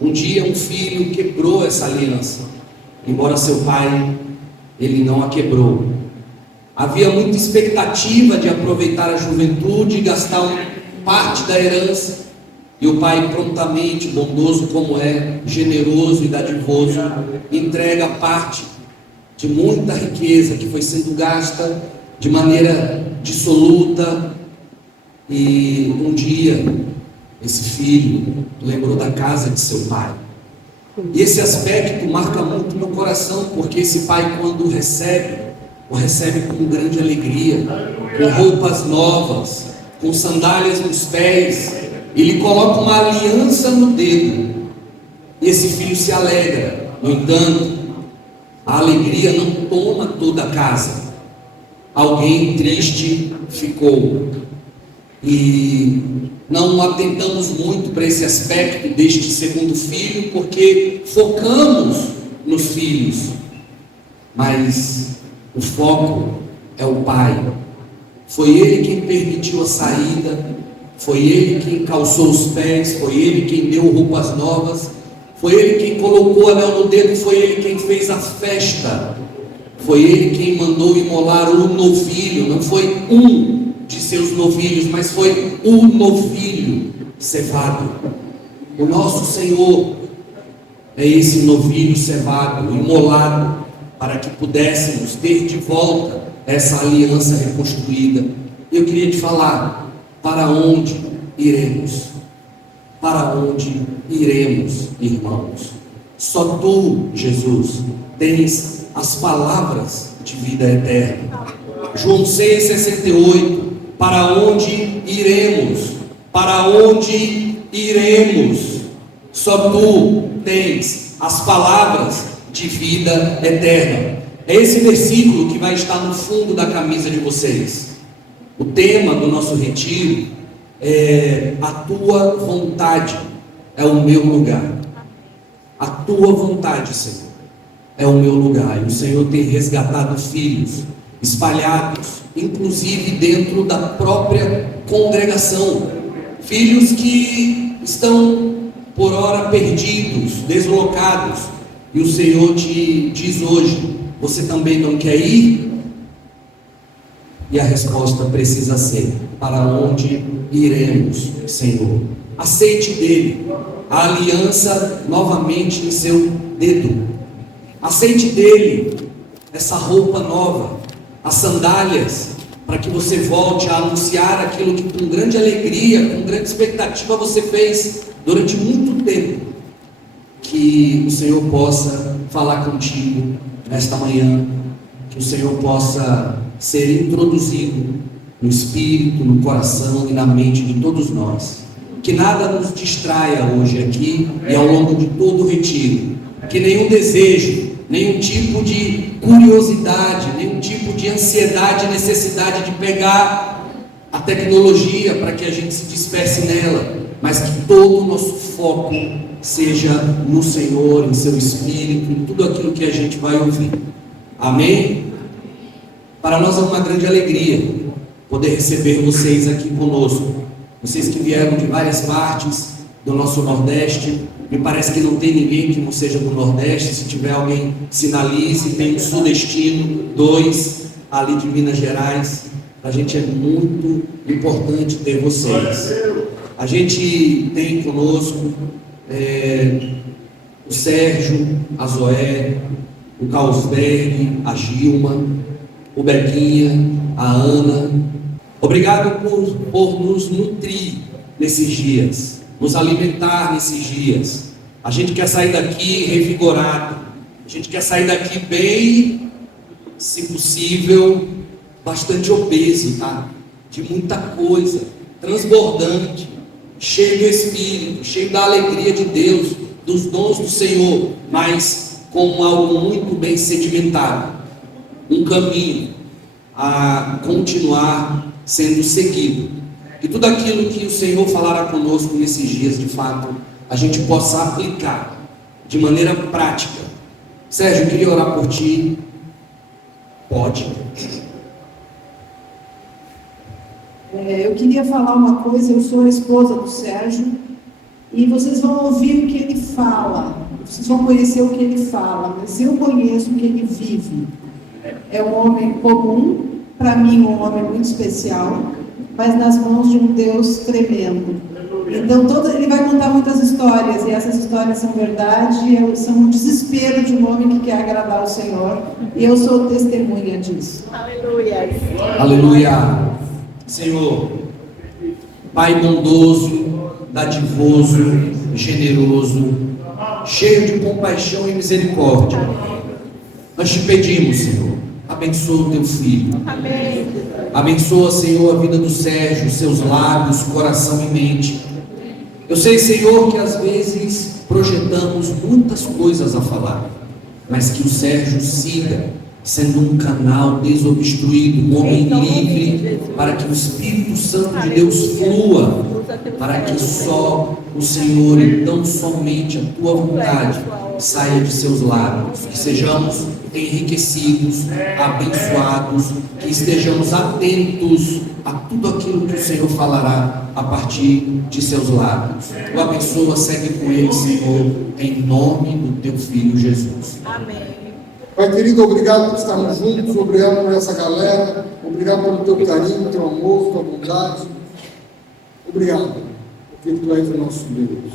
Um dia um filho quebrou essa aliança, embora seu pai, ele não a quebrou. Havia muita expectativa de aproveitar a juventude e gastar parte da herança, e o pai prontamente, bondoso como é, generoso e dadivoso, entrega parte de muita riqueza que foi sendo gasta de maneira dissoluta. E um dia esse filho lembrou da casa de seu pai, e esse aspecto marca muito meu coração, porque esse pai, quando o recebe com grande alegria, com roupas novas, com sandálias nos pés, ele coloca uma aliança no dedo, e esse filho se alegra. No entanto, a alegria não toma toda a casa, alguém triste ficou. E não atentamos muito para esse aspecto deste segundo filho, porque focamos nos filhos, mas o foco é o pai. Foi ele quem permitiu a saída, foi ele quem calçou os pés, foi ele quem deu roupas novas, foi ele quem colocou o anel no dedo, foi ele quem fez a festa, foi ele quem mandou imolar o novilho. Não foi um de seus novilhos, mas foi o novilho cevado. O nosso Senhor é esse novilho cevado, imolado, para que pudéssemos ter de volta essa aliança reconstruída. Eu queria te falar, para onde iremos? Para onde iremos, irmãos? Só tu, Jesus, tens as palavras de vida eterna. João 6,68. Para onde iremos? Para onde iremos? Só tu tens as palavras de vida eterna. É esse versículo que vai estar no fundo da camisa de vocês. O tema do nosso retiro é: a tua vontade é o meu lugar. A tua vontade, Senhor, é o meu lugar. E o Senhor tem resgatado filhos espalhados, inclusive dentro da própria congregação, filhos que estão por ora perdidos, deslocados, e o Senhor te diz hoje: você também não quer ir? E a resposta precisa ser: para onde iremos, Senhor? Aceite dele a aliança novamente em seu dedo, aceite dele essa roupa nova, as sandálias, para que você volte a anunciar aquilo que com grande alegria, com grande expectativa você fez durante muito tempo. Que o Senhor possa falar contigo nesta manhã, que o Senhor possa ser introduzido no espírito, no coração e na mente de todos nós. Que nada nos distraia hoje aqui e ao longo de todo o retiro, que nenhum desejo, nenhum tipo de curiosidade, nenhum tipo de ansiedade, necessidade de pegar a tecnologia para que a gente se disperse nela, mas que todo o nosso foco seja no Senhor, em seu Espírito, em tudo aquilo que a gente vai ouvir. Amém? Para nós é uma grande alegria poder receber vocês aqui conosco, vocês que vieram de várias partes do nosso Nordeste. Me parece que não tem ninguém que não seja do Nordeste. Se tiver alguém, sinalize. Tem um sudestino, 2 ali de Minas Gerais. A gente é muito importante ter vocês. A gente tem conosco o Sérgio, a Zoé, o Carlsberg, a Gilma, o Bequinha, a Ana. Obrigado por nos nutrir nesses dias, nos alimentar nesses dias. A gente quer sair daqui revigorado, a gente quer sair daqui bem, se possível, bastante obeso, tá? De muita coisa, transbordante, cheio do Espírito, cheio da alegria de Deus, dos dons do Senhor, mas com algo muito bem sedimentado, um caminho a continuar sendo seguido. E tudo aquilo que o Senhor falará conosco nesses dias, de fato, a gente possa aplicar de maneira prática. Sérgio, eu queria orar por ti. Pode. Eu queria falar uma coisa. Eu sou a esposa do Sérgio e vocês vão ouvir o que ele fala, vocês vão conhecer o que ele fala, mas eu conheço o que ele vive. É um homem comum, para mim um homem muito especial, mas nas mãos de um Deus tremendo. Então ele vai contar muitas histórias, e essas histórias são verdade, são um desespero de um homem que quer agradar o Senhor, e eu sou testemunha disso. Aleluia. Aleluia. Senhor, Pai bondoso, dadivoso, generoso, cheio de compaixão e misericórdia, nós te pedimos, Senhor, abençoa o teu filho. Amém. Abençoa, Senhor, a vida do Sérgio, seus lábios, coração e mente. Eu sei, Senhor, que às vezes projetamos muitas coisas a falar, mas que o Sérgio siga sendo um canal desobstruído, um homem livre, para que o Espírito Santo de Deus flua, para que só o Senhor e tão somente a tua vontade saia de seus lábios, que sejamos enriquecidos, abençoados, que estejamos atentos a tudo aquilo que o Senhor falará a partir de seus lábios. O abençoa, segue com ele, Senhor, em nome do teu Filho Jesus. Amém. Pai querido, obrigado por estarmos juntos, obrigado por essa galera, obrigado pelo teu carinho, teu amor, tua bondade. Obrigado, porque tu és o nosso Deus.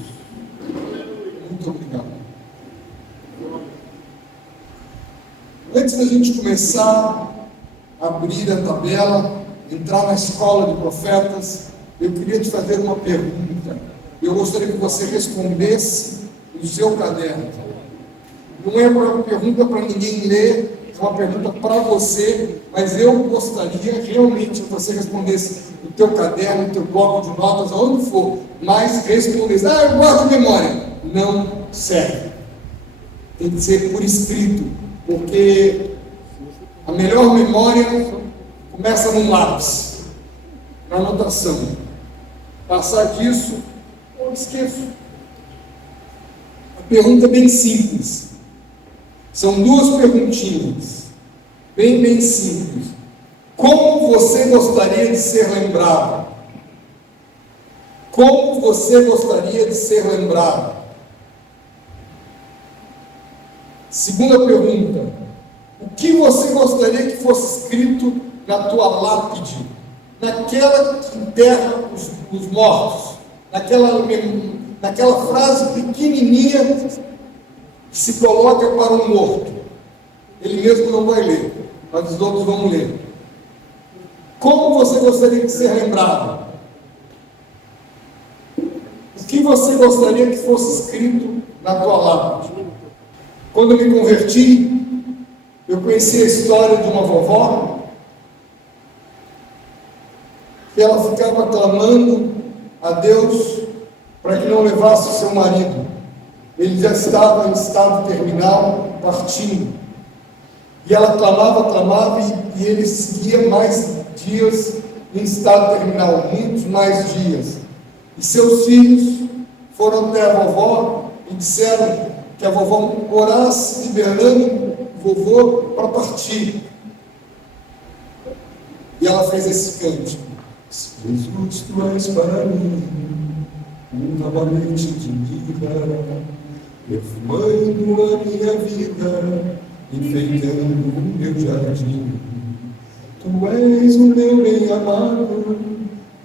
Muito obrigado. Antes da gente começar a abrir a tabela, entrar na escola de profetas, eu queria te fazer uma pergunta. Eu gostaria que você respondesse no seu caderno. Não é uma pergunta para ninguém ler, é uma pergunta para você, mas eu gostaria realmente que você respondesse no teu caderno, no teu bloco de notas, aonde for, mas respondesse, eu guardo memória. Não serve. Tem que ser por escrito, porque a melhor memória começa no lápis, na anotação. Passar disso, eu esqueço. A pergunta é bem simples. São duas perguntinhas, bem simples. Como você gostaria de ser lembrado? Como você gostaria de ser lembrado? Segunda pergunta: o que você gostaria que fosse escrito na tua lápide? Naquela que enterra os mortos? Naquela frase pequenininha que se coloca para um morto. Ele mesmo não vai ler, mas os outros vão ler. Como você gostaria de ser lembrado? O que você gostaria que fosse escrito na tua lápide? Quando eu me converti, eu conheci a história de uma vovó que ela ficava clamando a Deus para que não levasse o seu marido. Ele já estava em estado terminal, partindo. E ela clamava, e ele seguia mais dias em estado terminal, muitos mais dias. E seus filhos foram até a vovó e disseram que a vovó orasse, liberando o vovô para partir. E ela fez esse cântico: Jesus, tu és para mim uma valente de mirra, perfumando a minha vida, enfeitando o meu jardim. Tu és o meu bem amado,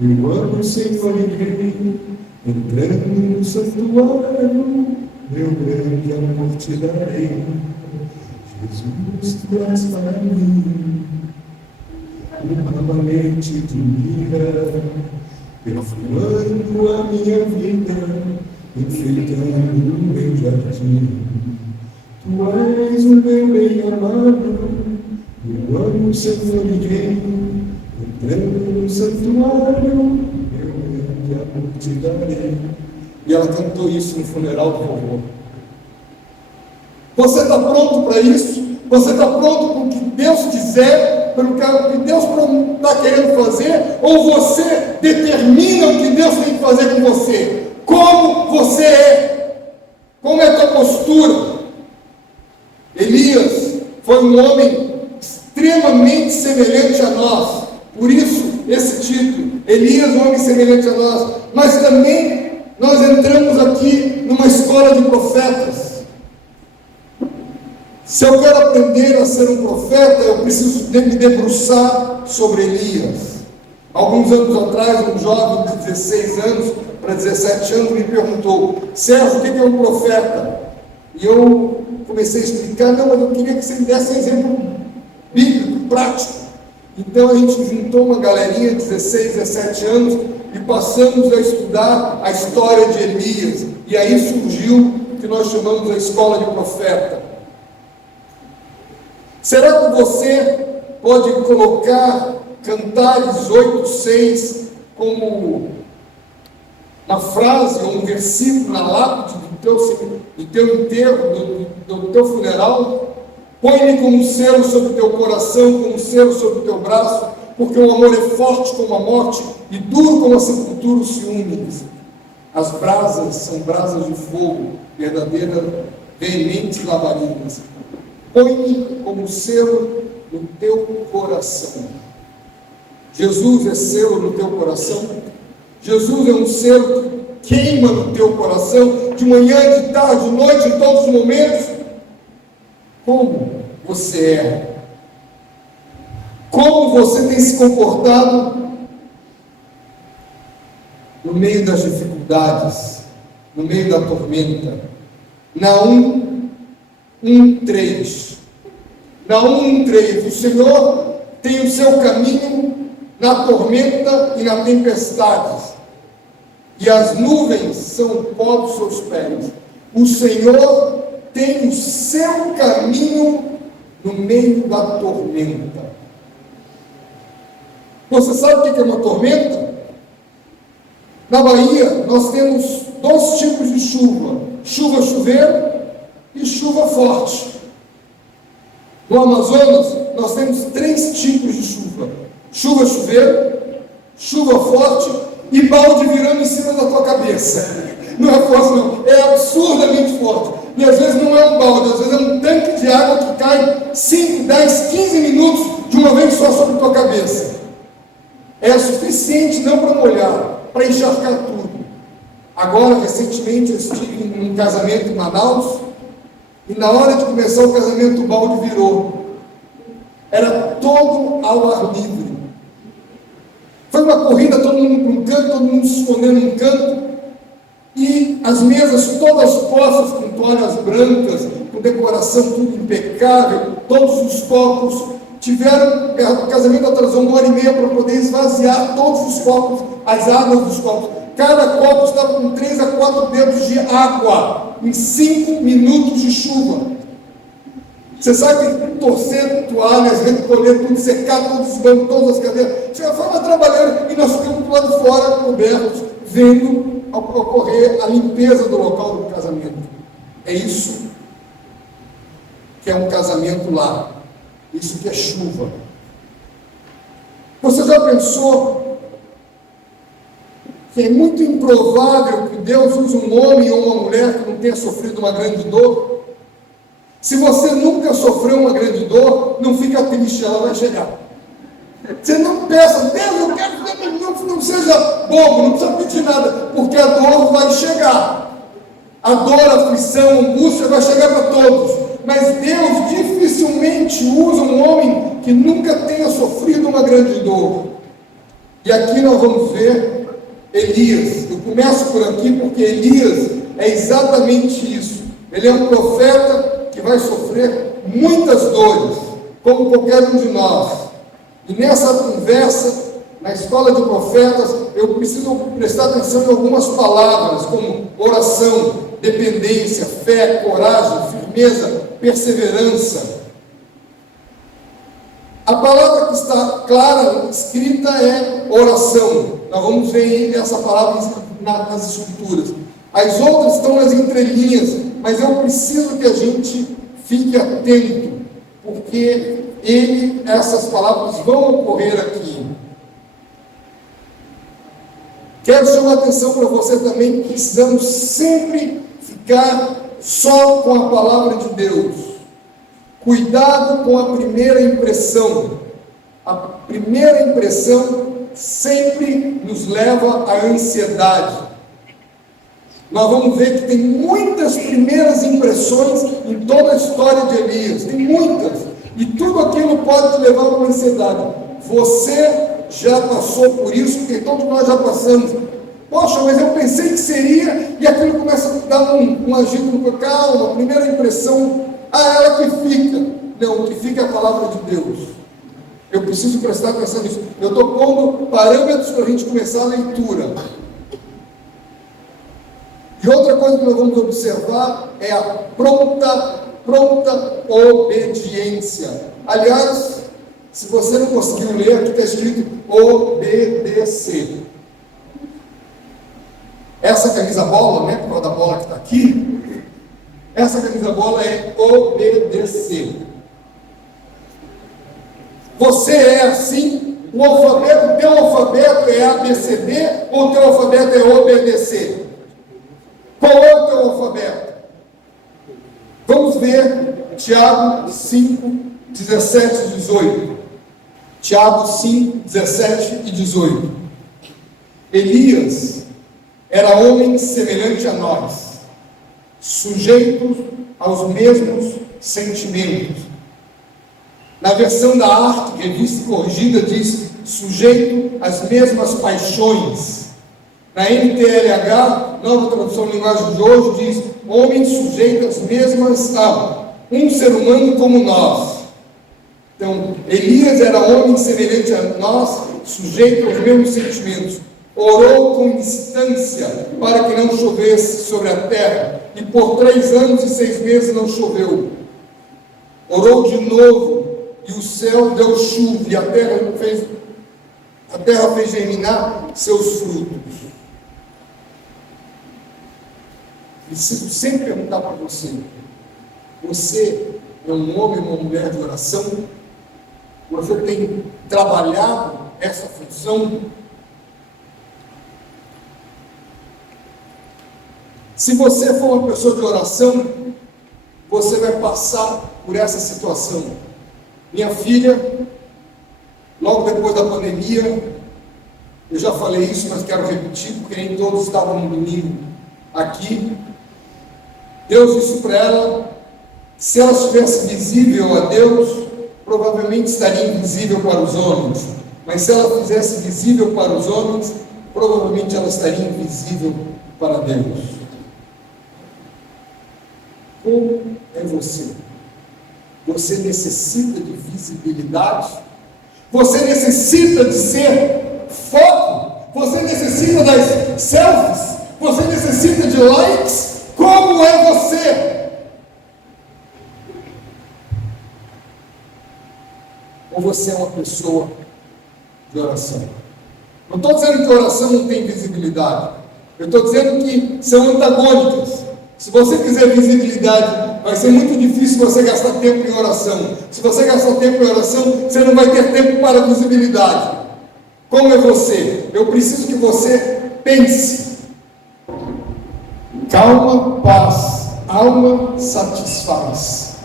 eu amo o Senhor e Rei, entrando no santuário, meu grande amor te darei. Jesus, tu és para mim uma valente de mirra, perfumando a minha vida, enfeitando o meu jardim. Tu és o meu bem amado, eu amo o Senhor e Rei, entrando no santuário, meu grande amor te darei. E ela cantou isso no funeral do vovô. Você está pronto para isso? Você está pronto para o que Deus quiser, para o que Deus está querendo fazer? Ou você determina o que Deus tem que fazer com você? Como você é? Como é a tua postura? Elias foi um homem extremamente semelhante a nós. Por isso, esse título, Elias, um homem semelhante a nós. Mas também Nós entramos aqui numa escola de profetas. Se eu quero aprender a ser um profeta, eu preciso me debruçar sobre Elias. Alguns anos atrás, um jovem de 16 anos para 17 anos me perguntou: Sérgio, o que é um profeta? E eu comecei a explicar: não, mas eu queria que você me desse um exemplo bíblico, prático. Então a gente juntou uma galerinha de 16, 17 anos e passamos a estudar a história de Elias. E aí surgiu o que nós chamamos a escola de profeta. Será que você pode colocar Cantares 8:6 como uma frase ou um versículo na lápide do teu enterro, do teu funeral? Põe-me como um selo sobre o teu coração, como um selo sobre o teu braço, porque o amor é forte como a morte e duro como a sepultura os ciúmes. As brasas são brasas de fogo, verdadeiras, veementes labaredas. Põe-me como selo no teu coração. Jesus é selo no teu coração. Jesus é um selo que queima no teu coração, de manhã, de tarde, de noite, em todos os momentos. Como você é? Como você tem se comportado no meio das dificuldades, no meio da tormenta? Naum 1:3. Naum 1:3. O Senhor tem o seu caminho na tormenta e na tempestade, e as nuvens são o pó dos seus pés. O Senhor tem o seu caminho no meio da tormenta. Você sabe o que é uma tormenta? Na Bahia, nós temos 2 tipos de chuva: chuva chuveiro e chuva forte. No Amazonas, nós temos 3 tipos de chuva: chuva chuveiro, chuva forte e balde virando em cima da tua cabeça. Não é forte não, é absurdamente forte. E às vezes não é um balde, às vezes é um tanque de água que cai 5, 10, 15 minutos de uma vez só sobre a tua cabeça. É suficiente não para molhar, para encharcar tudo. Agora, recentemente, eu estive em um casamento em Manaus, e na hora de começar o casamento, o balde virou. Era todo ao ar livre. Foi uma corrida, todo mundo para um canto, todo mundo se escondendo em um canto, e as mesas todas postas com toalhas brancas, com decoração tudo impecável, todos os copos. O casamento atrasou 1h30 para poder esvaziar todos os copos, as águas dos copos. Cada copo estava com 3 a 4 dedos de água, em 5 minutos de chuva. Você sabe que tem que torcer toalhas, recolher tudo, secar todos os bancos, todas as cadeiras. Tinha forma trabalhando e nós ficamos do lado de fora, cobertos, vendo ocorrer a limpeza do local do casamento. É isso que é um casamento lá. Isso que é chuva. Você já pensou que é muito improvável que Deus use um homem ou uma mulher que não tenha sofrido uma grande dor? Se você nunca sofreu uma grande dor, não fica triste, ela vai chegar. Você não peça: Deus, eu quero que não seja bobo, não precisa pedir nada, porque a dor vai chegar. A dor, a aflição, a angústia vai chegar para todos. Mas Deus dificilmente usa um homem que nunca tenha sofrido uma grande dor. E aqui nós vamos ver Elias. Eu começo por aqui porque Elias é exatamente isso. Ele é um profeta que vai sofrer muitas dores, como qualquer um de nós. E nessa conversa, na escola de profetas, eu preciso prestar atenção em algumas palavras, como oração, dependência, fé, coragem, firmeza, perseverança. A palavra que está clara, escrita, é oração. Nós vamos ver essa palavra nas escrituras. As outras estão nas entrelinhas, mas eu preciso que a gente fique atento, porque essas palavras vão ocorrer aqui. Quero chamar a atenção para você também que precisamos sempre ficar só com a palavra de Deus. Cuidado com a primeira impressão. A primeira impressão sempre nos leva à ansiedade. nós vamos ver que tem muitas primeiras impressões em toda a história de Elias, tem muitas, e tudo aquilo pode te levar a uma ansiedade. Você já passou por isso, porque todos nós já passamos. Poxa, mas eu pensei que seria, e aquilo começa a dar um agito, calma, primeira impressão, ela que fica. Não, o que fica é a palavra de Deus. Eu preciso prestar atenção nisso. Eu estou pondo parâmetros para a gente começar a leitura. E outra coisa que nós vamos observar é a pronta obediência. Aliás, se você não conseguiu ler, aqui está escrito obedecer. Essa camisa bola, né, por causa da bola que está aqui, essa camisa bola é obedecer. Você é assim, o teu alfabeto é ABCD ou o teu alfabeto é obedecer? Qual é o teu alfabeto? Vamos ver Tiago 5, 17 e 18. Tiago 5, 17 e 18. Elias era homem semelhante a nós, sujeito aos mesmos sentimentos. Na versão da Arte, revista e corrigida, diz sujeito às mesmas paixões. Na NTLH, nova tradução linguagem de hoje, diz homem sujeito às mesmas, um ser humano como nós. Então, Elias era homem semelhante a nós, sujeito aos mesmos sentimentos. Orou com instância para que não chovesse sobre a terra, e por 3 anos e 6 meses não choveu. Orou de novo, e o céu deu chuva, e a terra fez germinar seus frutos. Preciso sempre perguntar para você: você é um homem ou uma mulher de oração? Você tem trabalhado essa função? Se você for uma pessoa de oração, você vai passar por essa situação. Minha filha, logo depois da pandemia, eu já falei isso, mas quero repetir, porque nem todos estavam no domingo aqui. Deus disse para ela, se ela estivesse visível a Deus, provavelmente estaria invisível para os homens. Mas se ela fizesse visível para os homens, provavelmente ela estaria invisível para Deus. Como é você? Você necessita de visibilidade? Você necessita de ser foco? Você necessita das selfies? Você necessita de likes? Como é você? Ou você é uma pessoa de oração? Não estou dizendo que oração não tem visibilidade. Eu estou dizendo que são antagônicas. Se você quiser visibilidade, vai ser muito difícil você gastar tempo em oração. Se você gastar tempo em oração, você não vai ter tempo para visibilidade. Como é você? Eu preciso que você pense. Calma, paz, alma satisfaz.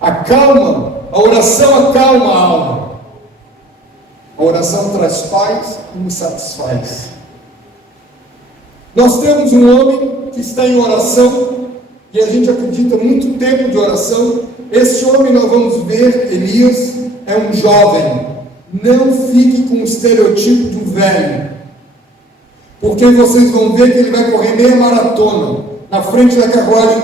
A oração acalma a alma. A oração traz paz e me satisfaz. Nós temos um homem que está em oração, e a gente acredita muito tempo de oração. Esse homem, nós vamos ver, Elias, é um jovem. Não fique com o estereotipo do velho, porque vocês vão ver que ele vai correr meia maratona na frente da carruagem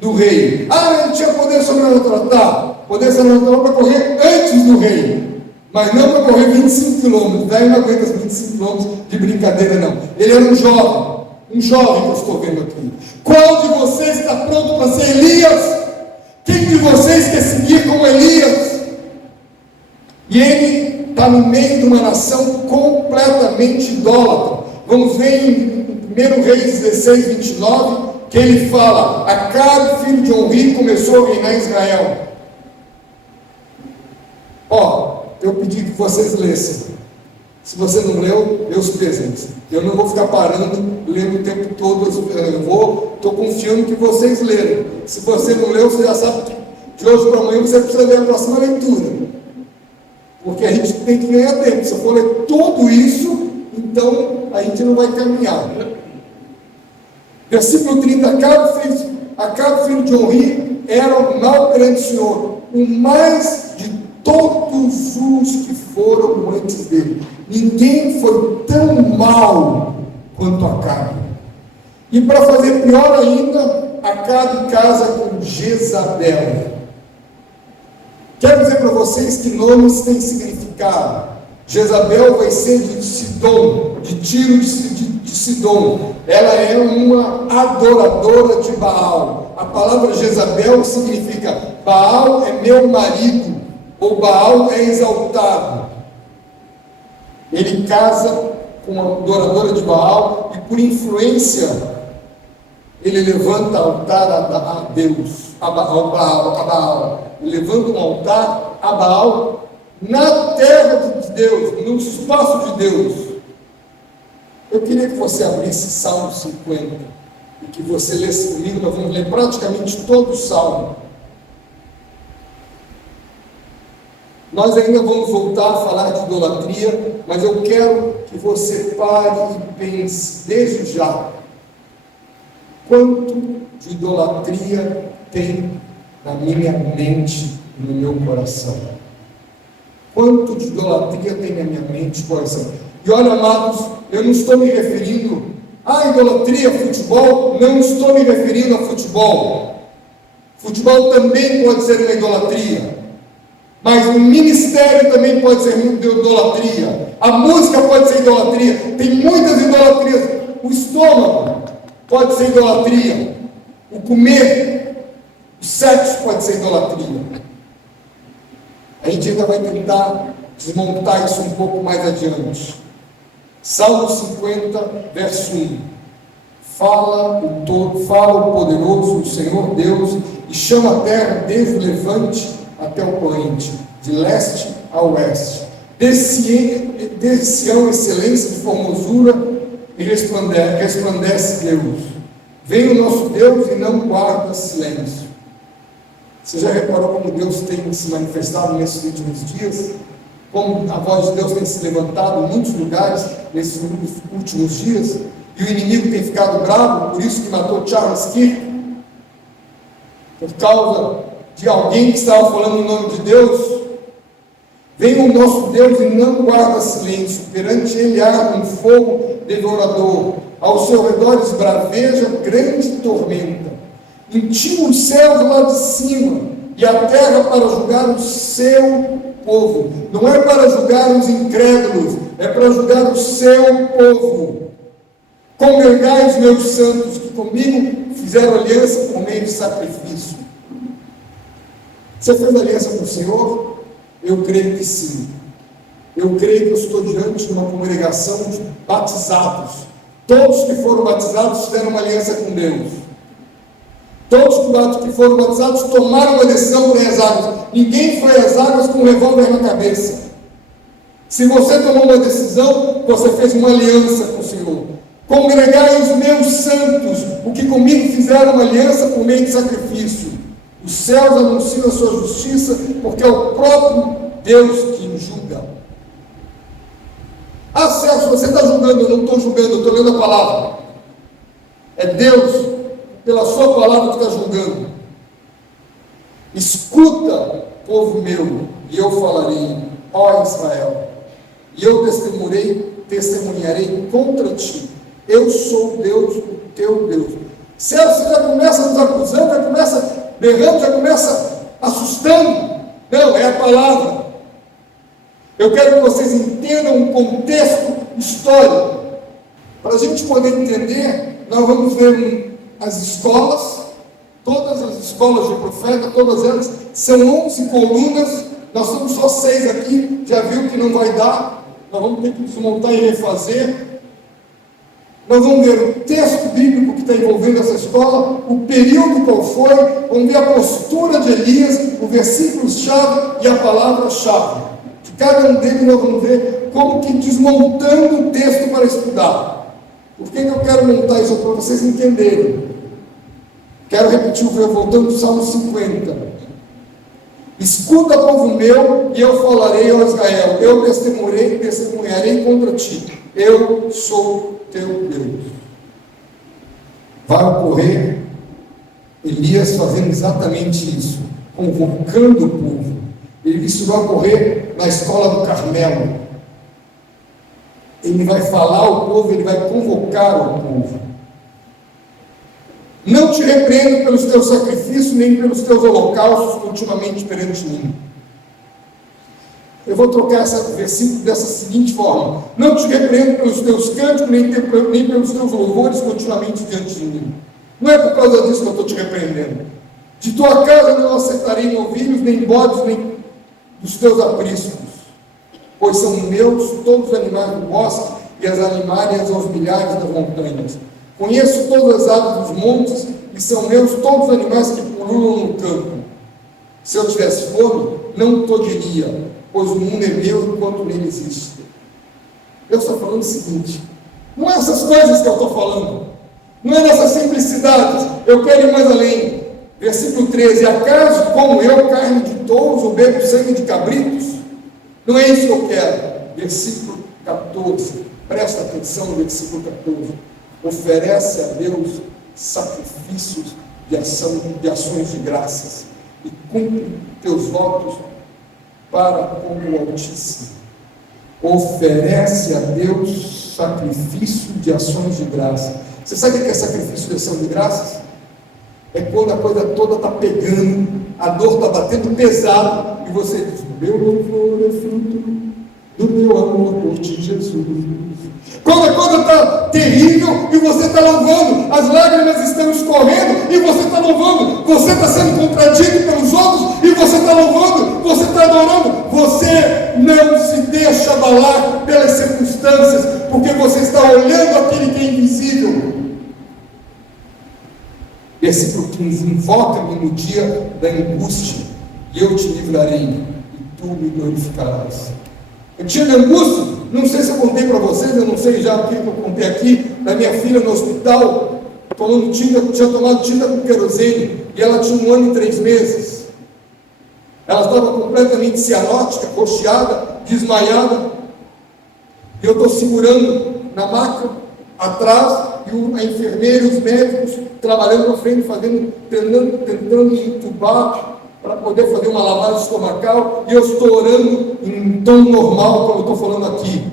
do rei. Ele tinha poder sobrenatural, tá? Poder sobrenatural para correr antes do rei, mas não para correr 25 quilômetros. O velho não aguenta os 25 quilômetros de brincadeira, não. Ele era um jovem que eu estou vendo aqui. Qual de vocês está pronto para ser Elias? Quem de vocês quer seguir como Elias? E ele está no meio de uma nação completamente idólatra. Vamos ver em 1 Reis 16, 29, que ele fala: Acabe, filho de Onri, começou a reinar em Israel. Eu pedi que vocês lessem. Se você não leu, meus presentes. Eu não vou ficar parando, lendo o tempo todo. Estou confiando que vocês leram. Se você não leu, você já sabe que de hoje para amanhã você precisa ler a próxima leitura. Porque a gente tem que ganhar tempo. Se eu for ler tudo isso, então a gente não vai caminhar. Versículo 30, Acabe, filho de Onri, era o mal perante o Senhor, o mais de todos os que foram antes dele. Ninguém foi tão mal quanto Acabe. E para fazer pior ainda, Acabe casa com Jezabel. Quero dizer para vocês que nomes têm significado. Jezabel vai ser de Sidom, de Tiro de Sidom. Ela é uma adoradora de Baal. A palavra Jezabel significa Baal é meu marido, ou Baal é exaltado. Ele casa com uma adoradora de Baal e por influência ele levanta altar a Deus, ao Baal. Ele levanta um altar a Baal na terra de Deus, no espaço de Deus. Eu queria que você abrisse Salmo 50 e que você lesse comigo. Nós vamos ler praticamente todo o Salmo. Nós ainda vamos voltar a falar de idolatria, mas eu quero que você pare e pense desde já quanto de idolatria tem na minha mente e no meu coração. Quanto de idolatria tem na minha mente e coração. E olha, amados, eu não estou me referindo à idolatria, futebol, não estou me referindo a futebol. Futebol também pode ser uma idolatria. Mas o ministério também pode ser idolatria. A música pode ser idolatria. Tem muitas idolatrias. O estômago pode ser idolatria. O comer, o sexo pode ser idolatria. A gente ainda vai tentar desmontar isso um pouco mais adiante. Salmo 50, verso 1. Fala o poderoso, o Senhor Deus, e chama a terra desde o levante até o poente, de leste a oeste. Desde Sião, excelência de formosura, e resplandece Deus. Vem o nosso Deus e não guarda silêncio. Você já reparou como Deus tem se manifestado nesses últimos dias? Como a voz de Deus tem se levantado em muitos lugares nesses últimos dias? E o inimigo tem ficado bravo, por isso que matou Charles Kirk, por causa de alguém que estava falando em nome de Deus. Vem o nosso Deus e não guarda silêncio, perante ele arde um fogo devorador, ao seu redor esbraveja grande tormenta. Intima os céus lá de cima e a terra para julgar o seu povo. Não é para julgar os incrédulos, é para julgar o seu povo. Congregai os meus santos que comigo fizeram aliança por meio de sacrifício. Você fez aliança com o Senhor? Eu creio que sim. Eu creio que eu estou diante de uma congregação de batizados. Todos que foram batizados fizeram uma aliança com Deus. Todos que foram batizados tomaram uma decisão para as águas. Ninguém foi às águas com um revólver na cabeça. Se você tomou uma decisão, você fez uma aliança com o Senhor. Congregai os meus santos, o que comigo fizeram uma aliança por meio de sacrifício. Os céus anunciam a sua justiça, porque é o próprio Deus que julga. Ah, Celso, você está julgando? Eu não estou julgando, eu estou lendo a palavra. É Deus, pela sua palavra, que está julgando. Escuta, povo meu, e eu falarei, ó Israel, e eu testemunharei contra ti. Eu sou Deus, o teu Deus. Celso, você já começa nos acusando, já começa berrando, já começa assustando. Não, é a palavra. Eu quero que vocês entendam um contexto histórico. Para a gente poder entender, nós vamos ver as escolas, todas as escolas de profeta, todas elas, são 11 colunas, nós somos só 6 aqui, já viu que não vai dar, nós vamos ter que desmontar e refazer. Nós vamos ver o texto bíblico que está envolvendo essa escola, o período qual foi, vamos ver a postura de Elias, o versículo-chave e a palavra-chave. De cada um deles nós vamos ver como que desmontando o texto para estudar. Por que eu quero montar isso para vocês entenderem? Quero repetir o verbo, voltando ao Salmo 50. Escuta, povo meu, e eu falarei ao Israel, eu testemunharei contra ti. Eu sou teu Deus. vai ocorrer Elias fazendo exatamente isso, convocando o povo. Isso vai ocorrer na escola do Carmelo. Ele vai falar ao povo, ele vai convocar o povo. Não te repreendo pelos teus sacrifícios, nem pelos teus holocaustos continuamente perante mim. Eu vou trocar esse versículo dessa seguinte forma: não te repreendo pelos teus cânticos, nem pelos teus louvores continuamente diante de mim. Não é por causa disso que eu estou te repreendendo. De tua casa não aceitarei novilhos, nem bodes, nem dos teus apriscos, pois são meus todos os animais do bosque e as animárias aos milhares das montanhas. Conheço todas as aves dos montes e são meus todos os animais que pululam no campo. Se eu tivesse fome, não todiria, pois o mundo é meu enquanto nele existe. Deus está falando o seguinte: não é essas coisas que eu estou falando, não é nessas simplicidades, eu quero ir mais além. Versículo 13: acaso como eu carne de touros ou bebo sangue de cabritos? Não é isso que eu quero. Versículo 14, presta atenção no versículo 14: oferece a Deus sacrifícios de ações de graças e cumpre teus votos para com o Altíssimo. Oferece a Deus sacrifício de ações de graça. Você sabe o que é sacrifício de ação de graças? É quando a coisa toda está pegando, a dor está batendo pesado, e você diz: meu louvor é fruto do meu amor por ti, Jesus. Quando a coisa está terrível e você está louvando, as lágrimas estão escorrendo e você está louvando, você está sendo contradito pelos outros e você está louvando, você está adorando, você não se deixa abalar pelas circunstâncias, porque você está olhando aquele que é invisível. Versículo 15: invoca-me no dia da angústia e eu te livrarei e tu me glorificarás. Eu tinha angústia, não sei se eu contei para vocês, eu não sei já o que eu contei aqui, da minha filha no hospital, tinha tomado tinta com querosene, e ela tinha 1 ano e 3 meses. Ela estava completamente cianótica, roxeada, desmaiada, e eu estou segurando na maca, atrás, e a enfermeira e os médicos trabalhando na frente, tentando entubar, para poder fazer uma lavagem estomacal, e eu estou orando em tom normal, como eu estou falando aqui.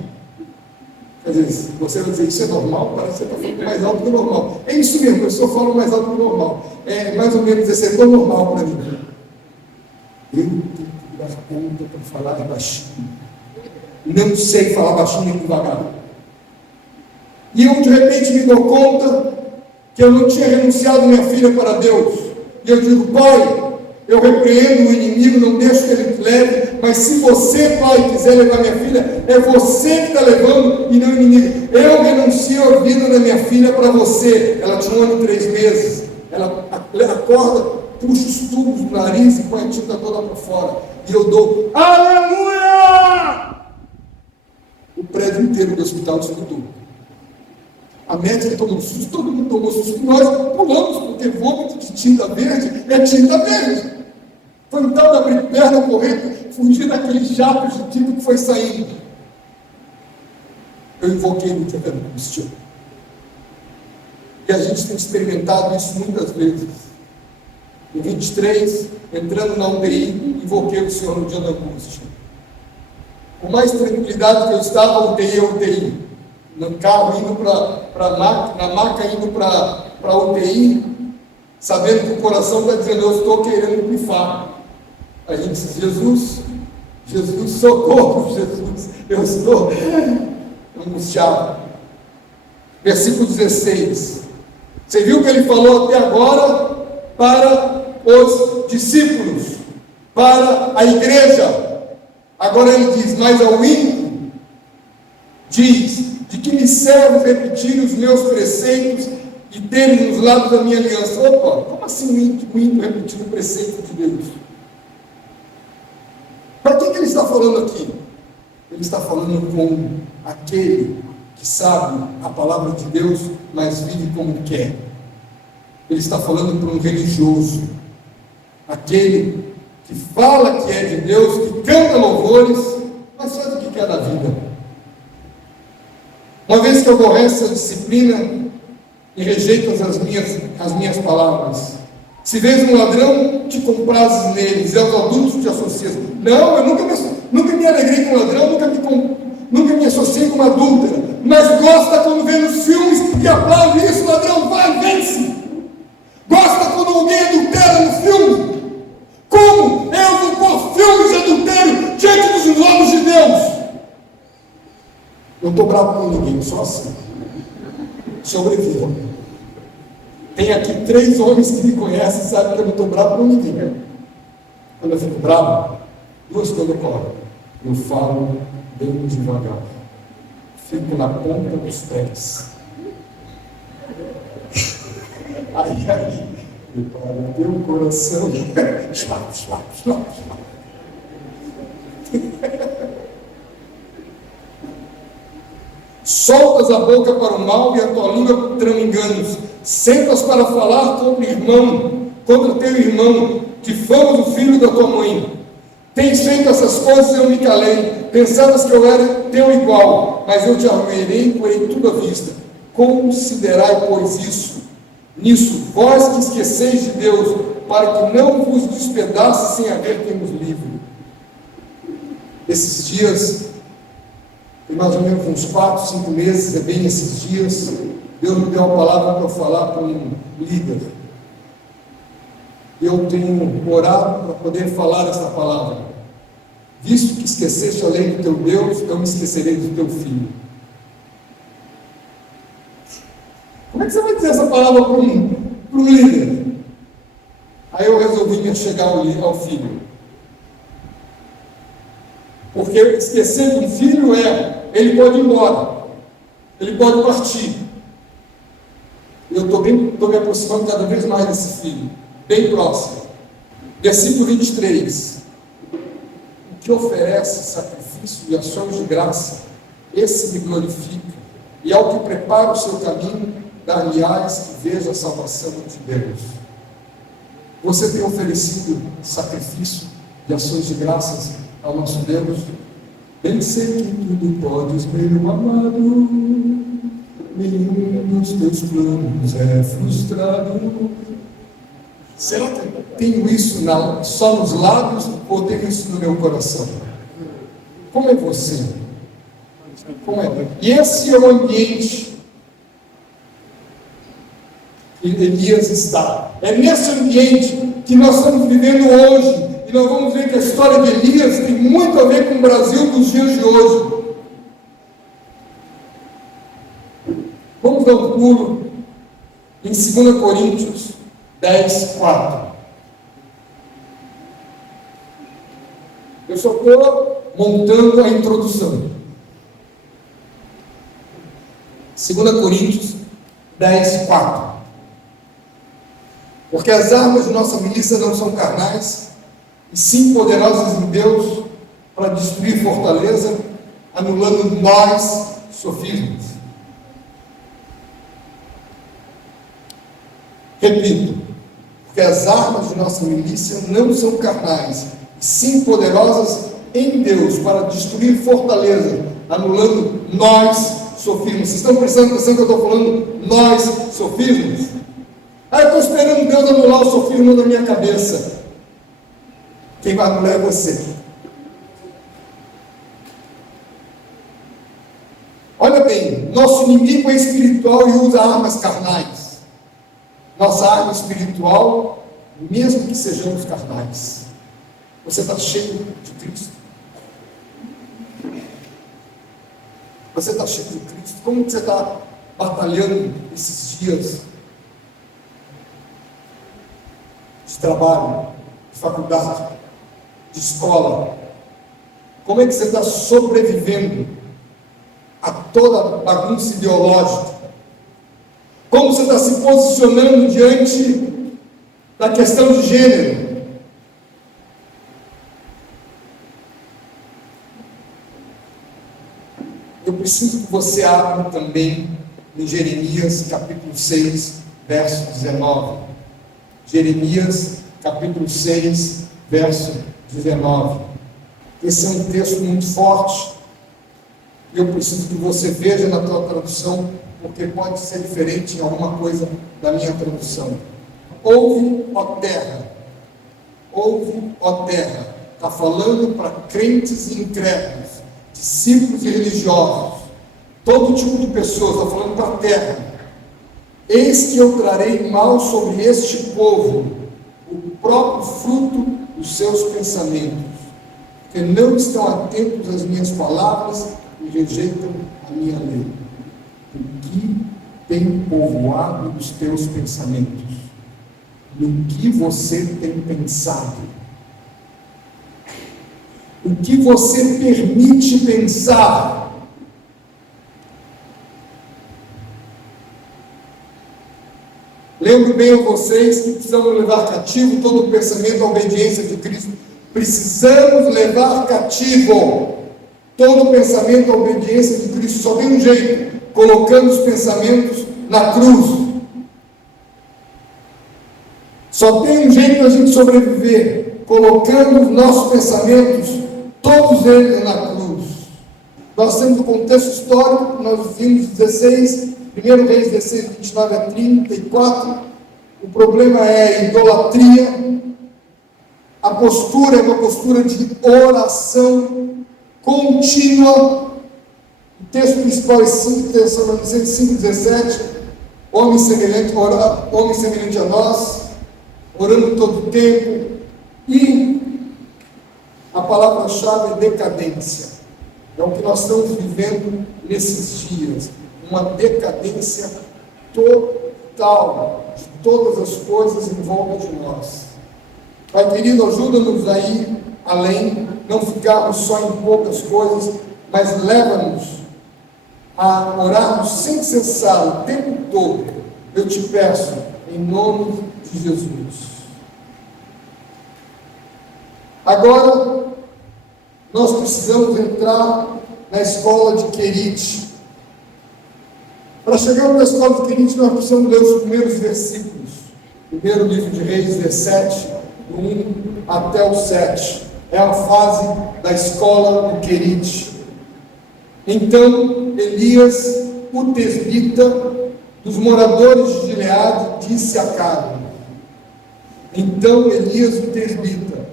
Quer dizer, você vai dizer: isso é normal? Parece que você está falando mais alto que o normal. É isso mesmo, eu só falo mais alto que o normal. É mais ou menos esse é tão normal para mim. Eu tenho que dar conta para falar baixinho. Não sei falar baixinho nem devagar. E eu de repente me dou conta que eu não tinha renunciado minha filha para Deus. E eu digo: Pai, eu repreendo o inimigo, não deixo que ele te leve, mas se você, Pai, quiser levar minha filha, é você que está levando e não o inimigo. Eu renuncio a vida da minha filha para você. Ela tinha 1 ano e 3 meses. Ela acorda, puxa os tubos do nariz e põe a tinta toda para fora. E eu dou aleluia! O prédio inteiro do hospital desfrutou. A médica tomou susto, todo mundo tomou susto, nós pulamos, porque vômito de tinta verde é tinta verde. Foi um tal de abrir perna, correr, fugir daquele jato de tinta que foi saindo. Eu invoquei no dia da angústia. E a gente tem experimentado isso muitas vezes. Em 23, entrando na UTI, invoquei o Senhor no dia da angústia. Com mais tranquilidade que eu estava, UTI é UTI. No carro indo na maca indo para a UTI, sabendo que o coração está dizendo: eu estou querendo pifar. A gente diz: Jesus, socorro, Jesus, eu estou angustiado. Versículo 16. Você viu que ele falou até agora para os discípulos, para a igreja. Agora ele diz: mas ao ímpio, diz: de que me serve repetir os meus preceitos e terem nos lados da minha aliança? Opa, como assim o ímpio repetir o preceito de Deus? Para que ele está falando aqui? Ele está falando com aquele que sabe a palavra de Deus, mas vive como quer. Ele está falando para um religioso, aquele que fala que é de Deus, que canta louvores, mas faz o que quer da vida. Uma vez que aborrece a disciplina, e rejeitas as minhas palavras. Se vês um ladrão, te comprases neles, e aos adultos te associas. Não, eu nunca me alegrei com ladrão, nunca me associei com uma adúltera. Mas gosta quando vê nos filmes e aplaude isso, ladrão, vai, vence. Gosta quando alguém adultera no filme. Como eu vou pôr filmes de adultério diante dos olhos de Deus? Não estou bravo com ninguém, só assim. Sobreviva. Tem aqui 3 homens que me conhecem e sabem que eu não estou bravo com ninguém. Quando eu fico bravo, 2 coisas ocorrem. Eu falo bem devagar. Fico na ponta dos pés. Aí, meu coração. Soltas a boca para o mal e a tua língua trama enganos. Sentas para falar contra teu irmão, difamas o filho da tua mãe. Tens feito essas coisas e eu me calei. Pensavas que eu era teu igual, mas eu te arruinei e porei tudo à vista. Considerai, pois, nisso, vós que esqueceis de Deus, para que não vos despedace sem haver quem nos livre. Esses dias, tem mais ou menos uns 4, 5 meses, é bem esses dias, Deus me deu uma palavra para eu falar para um líder. Eu tenho orado para poder falar essa palavra. Visto que esqueceste a lei do teu Deus, eu me esquecerei do teu filho. Como é que você vai dizer essa palavra para um líder? Aí eu resolvi me chegar ao filho. Porque esquecer de um filho ele pode ir embora, ele pode partir. Eu estou me aproximando cada vez mais desse filho, bem próximo. Versículo 23. O que oferece sacrifício e ações de graça, esse me glorifica, e ao que prepara o seu caminho, dar-lhe-ás que veja a salvação de Deus. Você tem oferecido sacrifício e ações de graças ao nosso Deus? Bem sei que tudo podes, meu amado, nenhum dos teus planos é frustrado. Será que eu tenho isso só nos lábios ou tenho isso no meu coração? Como é você? Como é? E esse é o ambiente que Elias está. É nesse ambiente que nós estamos vivendo hoje. E nós vamos ver que a história de Elias tem muito a ver com o Brasil dos dias de hoje. Vamos dar um pulo em 2 Coríntios 10, 4. Eu só estou montando a introdução. 2 Coríntios 10, 4. Porque as armas de nossa milícia não são carnais, e sim poderosas em Deus para destruir fortaleza, anulando nós sofismas. Repito, porque as armas de nossa milícia não são carnais, e sim poderosas em Deus para destruir fortaleza, anulando nós sofismas. Vocês estão prestando atenção que eu estou falando nós sofismas? Eu estou esperando Deus anular o sofisma na minha cabeça. Quem vai anular é você. Olha bem, nosso inimigo é espiritual e usa armas carnais. Nossa arma espiritual, mesmo que sejamos carnais. Você está cheio de Cristo? Você está cheio de Cristo? Como que você está batalhando esses dias de trabalho, de faculdade, de escola? Como é que você está sobrevivendo a toda bagunça ideológica? Como você está se posicionando diante da questão de gênero? Eu preciso que você abra também em Jeremias capítulo 6, verso 19. Jeremias capítulo 6, verso 19. Esse é um texto muito forte. Eu preciso que você veja na tua tradução, porque pode ser diferente em alguma coisa da minha tradução. Ouve, ó terra. Ouve, ó terra. Está falando para crentes e incrédulos, discípulos e religiosos, todo tipo de pessoas, está falando para a terra. Eis que eu trarei mal sobre este povo, o próprio fruto dos seus pensamentos, que não estão atentos às minhas palavras e rejeitam a minha lei. O que tem povoado os teus pensamentos? No que você tem pensado? O que você permite pensar? Lembro bem a vocês que precisamos levar cativo todo o pensamento à obediência de Cristo. Precisamos levar cativo todo o pensamento à obediência de Cristo. Só tem um jeito: colocando os pensamentos na cruz. Só tem um jeito de a gente sobreviver: colocando os nossos pensamentos, todos eles na cruz. Nós temos o contexto histórico, nós vimos 1 Reis 16, 29 a 34. O problema é a idolatria. A postura é uma postura de oração contínua. O texto principal é 5 Tessalonicenses 5,17. Homem semelhante a nós, orando todo o tempo. E a palavra-chave é decadência. É o que nós estamos vivendo nesses dias. Uma decadência total de todas as coisas em volta de nós. Pai querido, ajuda-nos a ir além, não ficarmos só em poucas coisas, mas leva-nos a orarmos sem cessar o tempo todo. Eu te peço, em nome de Jesus. Agora, nós precisamos entrar na escola de Querite. Para chegarmos na escola de Querite, nós precisamos ler os primeiros versículos. Primeiro livro de Reis 17, do 1 até o 7. É a fase da escola de Querite. Então, Elias, o tesbita, dos moradores de Gileade, disse a Acabe. Então, Elias, o tesbita.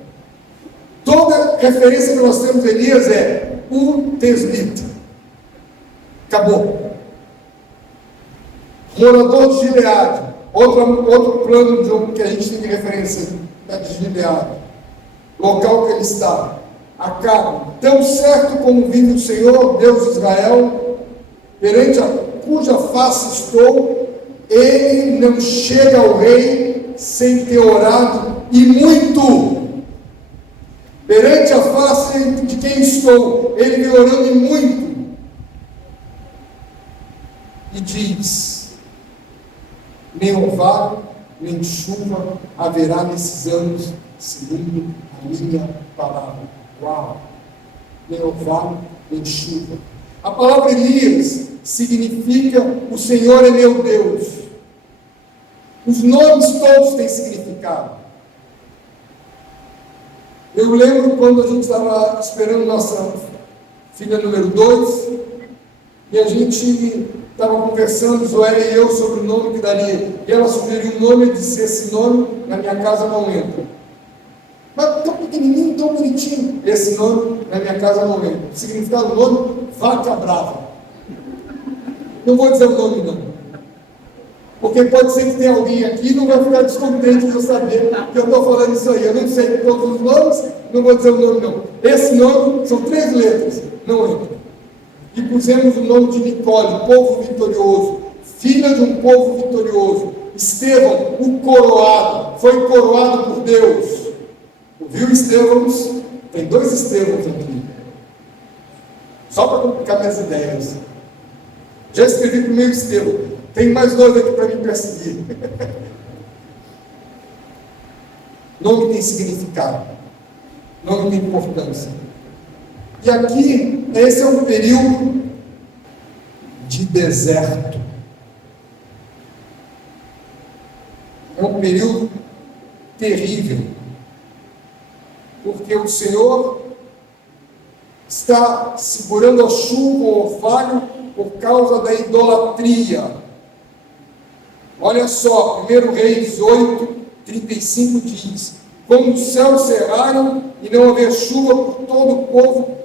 Toda referência que nós temos de Elias é o tesbita. Acabou. Morador de Gileade. Outro plano de jogo que a gente tem de referência é de Gileade. Local que ele está. Acabe. Tão certo como vive o Senhor, Deus de Israel, perante a cuja face estou, ele não chega ao rei sem ter orado, e muito. Perante a face de quem estou, ele vem orando e muito. E diz: nem orvalho, nem chuva haverá nesses anos, segundo a minha palavra. Uau! Nem orvalho, nem chuva. A palavra Elias significa o Senhor é meu Deus. Os nomes todos têm significado. Eu lembro quando a gente estava esperando nossa filha número 2, e a gente estava conversando, Zoé e eu, sobre o nome que daria. E ela sugeriu um nome e disse: esse nome na minha casa não entra. Mas tão pequenininho, tão bonitinho. Esse nome na minha casa não entra. O significado do nome: vaca brava. Não vou dizer o nome não. Porque pode ser que tenha alguém aqui e não vai ficar descontente de eu saber que eu estou falando isso aí. Eu não sei todos os nomes, não vou dizer o nome não. Esse nome são 3 letras, não entra. E pusemos o nome de Nicole, povo vitorioso, filha de um povo vitorioso. Estevão, o coroado, foi coroado por Deus. Ouviu, Estevãos? Tem 2 Estevãos aqui. Só para complicar minhas ideias. Já escrevi primeiro Estevão. Tem mais 2 aqui para me perseguir. Nome tem significado. Nome tem importância. E aqui, esse é um período de deserto. É um período terrível. Porque o Senhor está segurando a chuva, o orvalho, por causa da idolatria. Olha só, 1 Reis 8, 35 diz: como os céus cerraram e não haver chuva por todo o povo,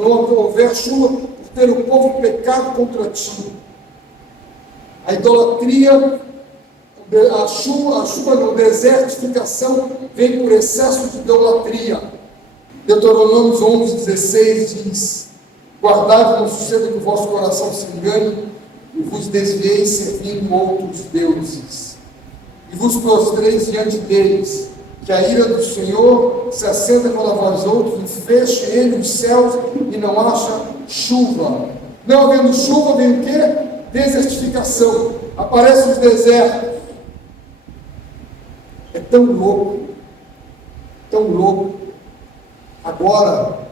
não houver chuva por ter o povo pecado contra ti. A idolatria, a chuva no desertificação vem por excesso de idolatria. Deuteronômio 11, 16 diz: guardai não suceda que o vosso coração se engane e vos desvieis servindo outros deuses, e vos prostreis diante deles, que a ira do Senhor se acenda contra vós outros, e feche ele os céus, e não acha chuva. Não havendo chuva, vem o quê? Desertificação. Aparecem os desertos. É tão louco, tão louco. Agora,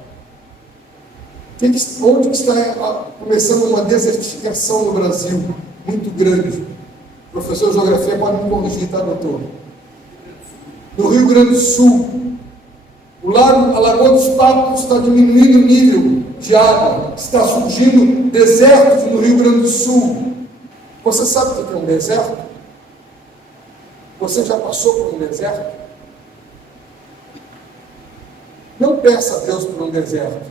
onde está começando uma desertificação no Brasil muito grande? O professor de geografia pode me corrigir, tá, doutor? No Rio Grande do Sul, a Lagoa dos Patos está diminuindo o nível de água, está surgindo desertos no Rio Grande do Sul. Você sabe o que é um deserto? Você já passou por um deserto? Não peça a Deus por um deserto.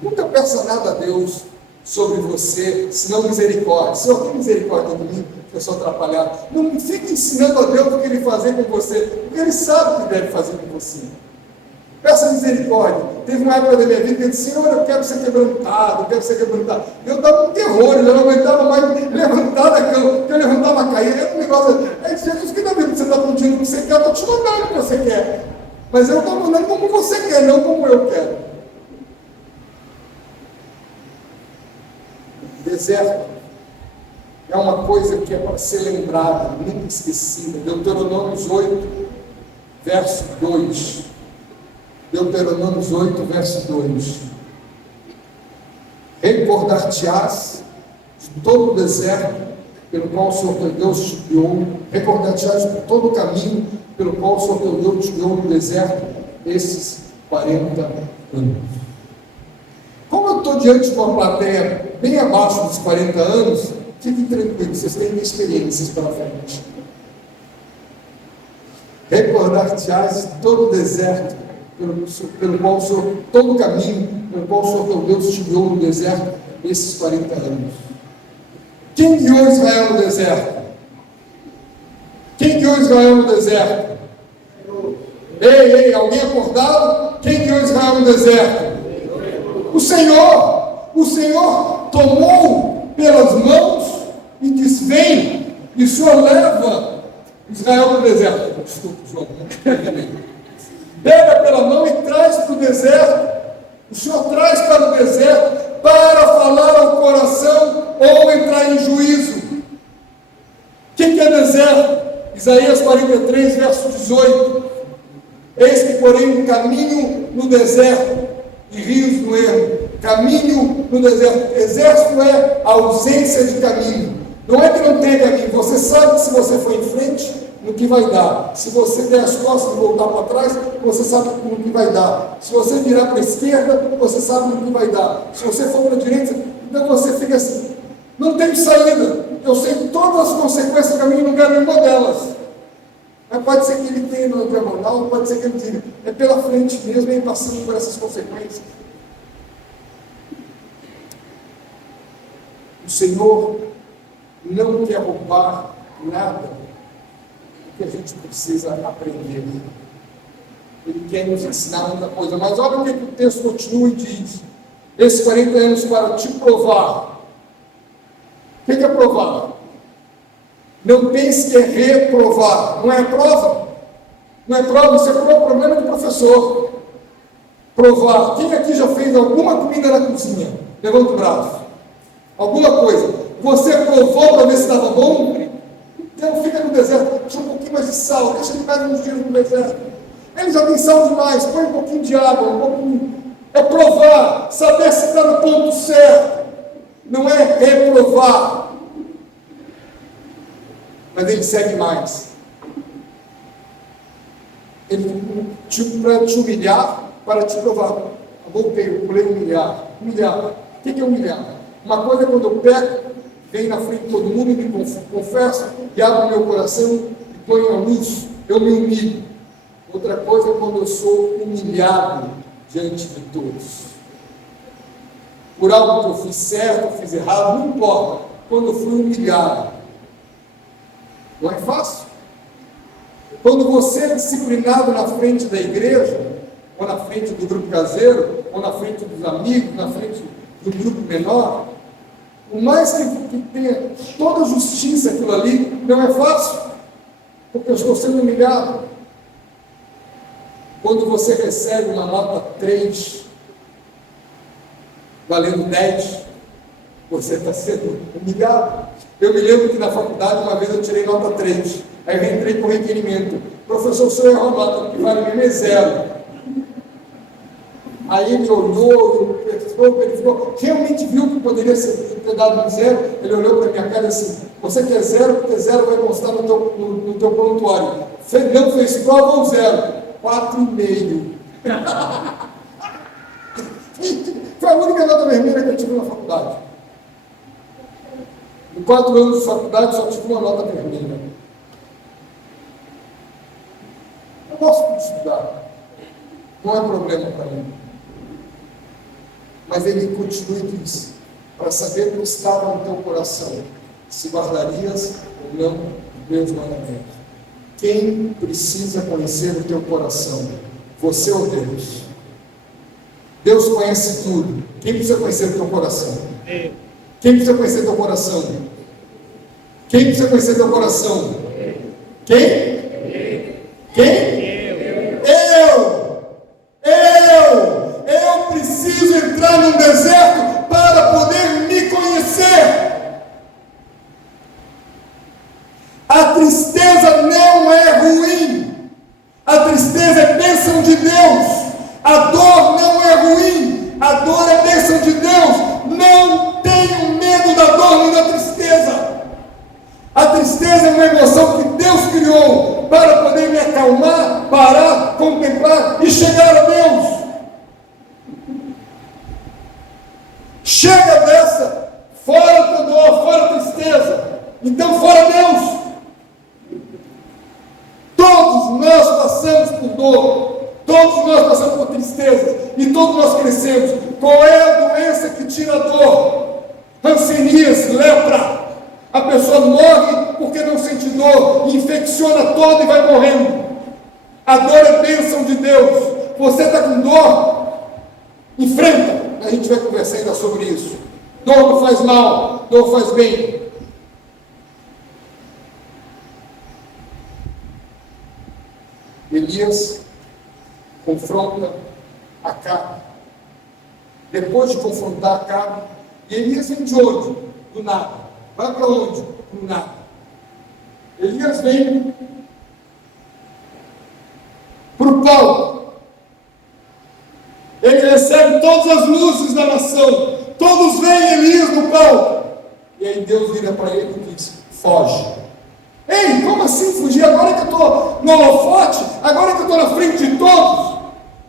Nunca peça nada a Deus sobre você, senão misericórdia. Senhor, tem misericórdia de mim, que eu sou atrapalhado. Não fique ensinando a Deus o que Ele fazer com você, porque Ele sabe o que deve fazer com você. Peça misericórdia. Teve uma época da minha vida que eu disse: Senhor, eu quero ser quebrantado, eu quero ser quebrantado. Eu dava um terror, eu não aguentava mais levantar da cama, eu levantava a cair. Era um negócio. É Jesus, que da vida você está pedindo o que você quer, eu estou te mandando o que você quer. Mas eu estou mandando como você quer, não como eu quero. Deserto é uma coisa que é para ser lembrada, nunca esquecida. Deuteronômio 8, verso 2. Deuteronômio 8, verso 2. Recordar-te-ás de todo o deserto pelo qual o Senhor teu Deus te guiou, recordar-te-ás de todo o caminho pelo qual o Senhor teu Deus te guiou no deserto esses 40 anos. Como eu estou diante de uma plateia bem abaixo dos 40 anos, fiquem tranquilos, vocês têm experiências pela frente. Recordar-te-ás de todo o deserto pelo qual o Senhor, todo o caminho pelo qual o Senhor teu Deus te guiou no deserto esses 40 anos. Quem guiou Israel no deserto? Quem guiou Israel no deserto? Ei, alguém acordado? Quem guiou Israel no deserto? O Senhor. O Senhor tomou pelas mãos e disse: vem, e o Senhor leva Israel no deserto. Desculpa, João. Pega pela mão e traz para o deserto. O Senhor traz para o deserto para falar ao coração ou entrar em juízo. O que é deserto? Isaías 43, verso 18. Eis que, porém, um caminho no deserto e rios no ermo. Caminho no deserto. Deserto é a ausência de caminho. Não é que não tem caminho. Você sabe que se você for em frente, no que vai dar. Se você der as costas e voltar para trás, você sabe no que vai dar. Se você virar para a esquerda, você sabe no que vai dar. Se você for para a direita, então você fica assim. Não tem saída. Eu sei todas as consequências do caminho, não quero nenhuma delas. Mas pode ser que ele tenha no diagonal, pode ser que ele tenha. É pela frente mesmo, e passando por essas consequências. O Senhor não quer roubar nada que a gente precisa aprender. Ele quer nos ensinar muita coisa. Mas olha o que o texto continua e diz: esses 40 anos para te provar. O que é provar? Não pense que é reprovar. Não é prova. Não é prova, isso é problema do professor. Provar. Quem aqui já fez alguma comida na cozinha? Levanta o braço. Alguma coisa. Você provou para ver se estava bom? Então fica no deserto, deixa um pouquinho mais de sal, deixa ele mais uns dias no deserto. Ele já tem sal demais, põe um pouquinho de água, um pouquinho. É provar, saber se está no ponto certo. Não é reprovar. Mas ele segue mais. Ele para te humilhar, para te provar. voltei, eu pulei humilhar. Humilhar. O que é humilhar? Uma coisa é quando eu peco, venho na frente de todo mundo e me confesso, e abro meu coração e ponho a luz, eu me humilho. Outra coisa é quando eu sou humilhado diante de todos. Por algo que eu fiz certo, eu fiz errado, não importa. Quando eu fui humilhado. Não é fácil. Quando você é disciplinado na frente da igreja, ou na frente do grupo caseiro, ou na frente dos amigos, na frente do grupo menor, por mais que tenha toda a justiça aquilo ali, não é fácil, porque eu estou sendo humilhado. Quando você recebe uma nota 3, valendo 10, você está sendo humilhado. Eu me lembro que na faculdade, uma vez eu tirei nota 3, aí eu entrei com requerimento: professor, o senhor errou a nota, que vale mesmo é 0. Aí ele olhou, ele ficou, realmente viu que poderia ter dado um 0. Ele olhou para a minha cara assim: você quer 0, porque 0 vai constar no teu prontuário. Não fez prova ou 0? 4,5. Foi a única nota vermelha que eu tive na faculdade. Em 4 anos de faculdade só tive uma nota vermelha. Eu gosto de estudar, não é problema para mim. Mas ele continua e diz: para saber o que estava no teu coração, se guardarias ou não os meus mandamentos. Quem precisa conhecer o teu coração? Você ou Deus? Deus conhece tudo. Quem precisa conhecer o teu coração? Quem precisa conhecer o teu coração? Quem precisa conhecer o teu coração? Quem? Quem? Eu preciso entrar num deserto para poder me conhecer. A tristeza não é ruim. A tristeza é bênção de Deus. A dor não é ruim. A dor é bênção de Deus. Não tenho medo da dor nem da tristeza. A tristeza é uma emoção que Deus criou para poder me acalmar, parar, contemplar e chegar a Deus. Chega dessa, fora a dor, fora a tristeza, então fora Deus. Todos nós passamos por dor, todos nós passamos por tristeza, e todos nós crescemos. Qual é a doença que tira a dor? Hanseníase, lepra. A pessoa morre porque não sente dor, infecciona toda e vai morrendo. A dor é bênção de Deus. Você está com dor? Enfrenta. A gente vai conversar ainda sobre isso. Dor não faz mal, dor faz bem. Elias confronta Acabe. Depois de confrontar Acabe, e Elias vem de onde? Do nada. Vai para onde? Do nada. Elias vem para o palco. Ele recebe todas as luzes da nação. Todos veem Elias no palco. E aí Deus vira para ele e diz: foge. Ei, como assim fugir? Agora que eu estou no holofote, agora que eu estou na frente de todos.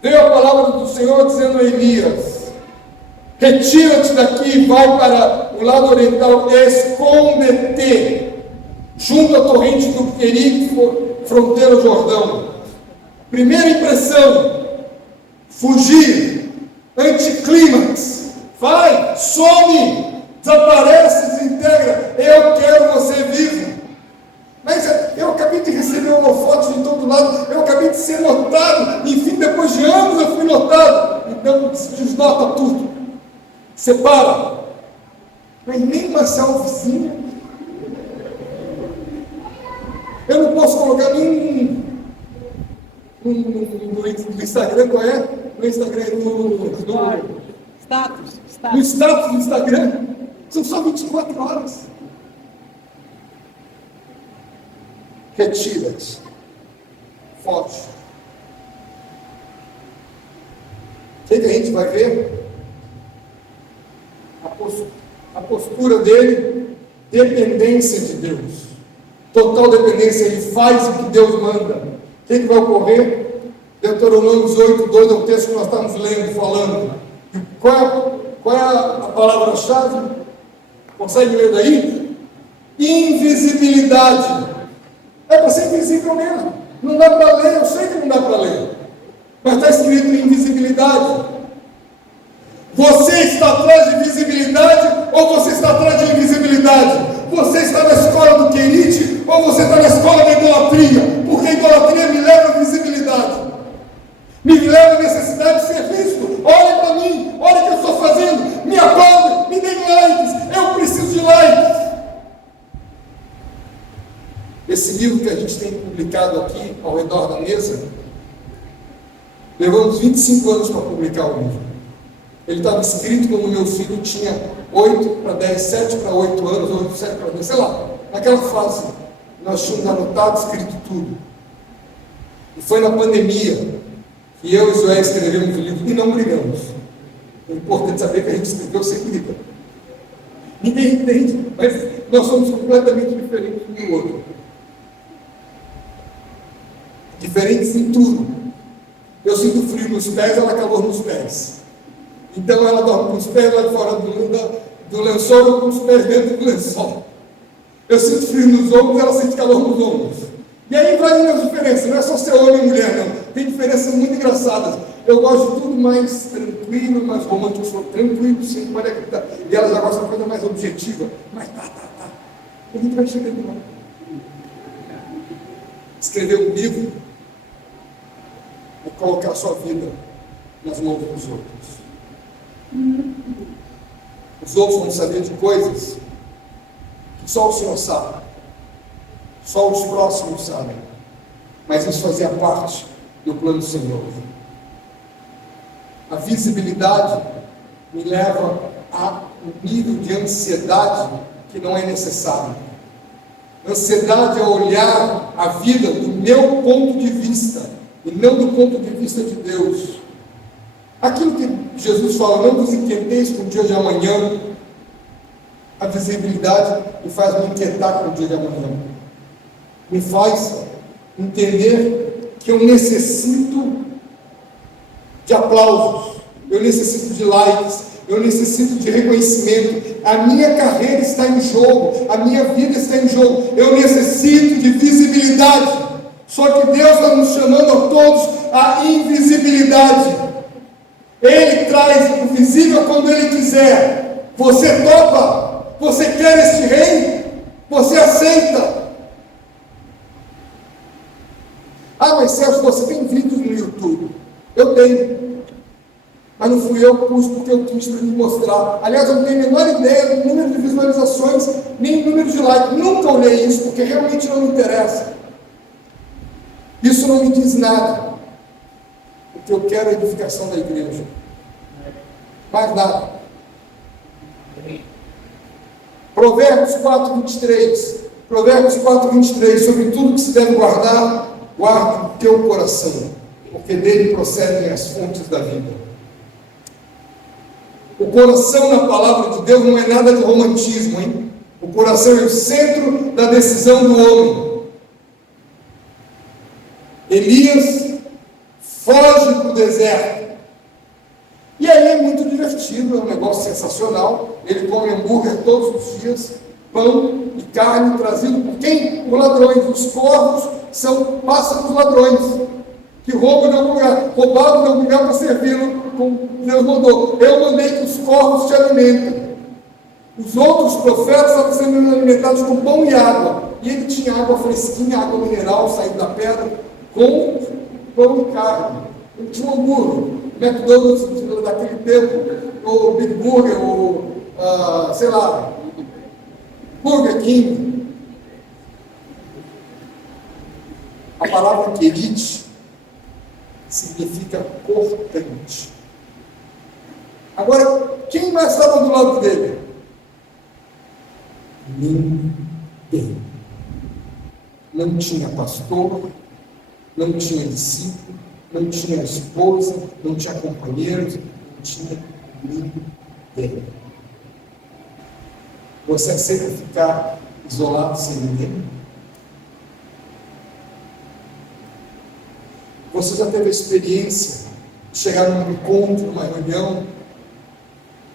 Veio a palavra do Senhor dizendo a Elias: retira-te daqui, vai para o lado oriental, esconde-te junto à torrente do Querico, fronteira do Jordão. Primeira impressão: fugir, anticlímax, vai, some, desaparece, desintegra. Eu quero você vivo. Mas eu acabei de receber holofotes de todo lado, eu acabei de ser notado, enfim, depois de anos eu fui notado. Então desnota tudo, separa. Mas nem uma selfiezinha. Eu não posso colocar nem no Instagram, qual é? No Instagram, no status do Instagram. São só 24 horas. Retira-te. Foge. O que a gente vai ver? A postura dele, dependência de Deus. Total dependência, ele faz o que Deus manda. O que vai ocorrer? Deuteronômio 8:2 é o texto que nós estamos lendo, falando. E qual é a palavra-chave? Consegue ler daí? Invisibilidade. É para ser invisível mesmo. Não dá para ler, eu sei que não dá para ler. Mas está escrito invisibilidade. Você está atrás de visibilidade ou você está atrás de invisibilidade? Você está na escola do querite ou você está na escola da idolatria? Porque a idolatria me leva à visibilidade. Me leva à necessidade de ser visto. Olha para mim, olha o que eu estou fazendo. Me aplaude, me dê likes. Eu preciso de likes. Esse livro que a gente tem publicado aqui, ao redor da mesa, levamos 25 anos para publicar o livro. Ele estava escrito quando meu filho tinha 8 para 10, 7 para 8 anos, 8, 7 para 10, sei lá. Naquela fase, nós tínhamos anotado, escrito tudo. E foi na pandemia que eu e Joé escrevemos o livro e não brigamos. É importante saber que a gente escreveu sem briga. Ninguém entende, mas nós somos completamente diferentes um do outro. Diferentes em tudo. Eu sinto frio nos pés, ela calor nos pés. Então ela dorme com os pés lá de fora do lençol, eu com os pés dentro do lençol. Eu sinto frio nos ombros, ela sente calor nos ombros. E aí vai indo as diferenças, não é só ser homem e mulher, não. Tem diferenças muito engraçadas. Eu gosto de tudo mais tranquilo, mais romântico, sou tranquilo, sim, pode acreditar. E ela já gosta de uma coisa mais objetiva. Mas tá. A gente vai chegando lá. Escrever um livro é colocar a sua vida nas mãos dos outros. Os outros vão saber de coisas que só o Senhor sabe, só os próximos sabem, mas isso fazia parte do plano do Senhor. A visibilidade me leva a um nível de ansiedade que não é necessário. Ansiedade é olhar a vida do meu ponto de vista e não do ponto de vista de Deus. Aquilo que Jesus fala, não vos inquieteis com o dia de amanhã. A visibilidade me faz me inquietar com o dia de amanhã. Me faz entender que eu necessito de aplausos, eu necessito de likes, eu necessito de reconhecimento. A minha carreira está em jogo, a minha vida está em jogo. Eu necessito de visibilidade. Só que Deus está nos chamando a todos à invisibilidade. Ele traz o visível quando Ele quiser. Você topa? Você quer este rei? Você aceita? Ah, mas Sérgio, você tem vídeos no YouTube? Eu tenho. Mas não fui eu que pus porque eu quis para me mostrar. Aliás, eu não tenho a menor ideia do número de visualizações, nem do número de likes. Nunca olhei isso, porque realmente não me interessa. Isso não me diz nada. O que eu quero é a edificação da igreja. Mais nada. Provérbios 4:23. Provérbios 4:23. Sobre tudo que se deve guardar, guarde o teu coração, porque dele procedem as fontes da vida. O coração na palavra de Deus não é nada de romantismo, hein? O coração é o centro da decisão do homem. Elias foge para o deserto. E aí é muito divertido, é um negócio sensacional. Ele come hambúrguer todos os dias, pão e carne trazido por quem? Por ladrões. Os corvos são pássaros ladrões, que roubam de algum lugar, roubaram de algum lugar para servi-lo, como Deus mandou. Eu mandei que os corvos te alimentem. Os outros profetas estavam sendo alimentados com pão e água. E ele tinha água fresquinha, água mineral, saindo da pedra, com pão e carne. Ele tinha um hambúrguer. McDonald's daquele tempo, ou Big Burger, ou sei lá, Burger King. A palavra querite significa cortante. Agora, quem mais estava do lado dele? Ninguém. Não tinha pastor, não tinha discípulo, não tinha esposa, não tinha companheiros, não tinha ninguém. Você aceita ficar isolado sem ninguém? Você já teve a experiência de chegar num encontro, numa reunião,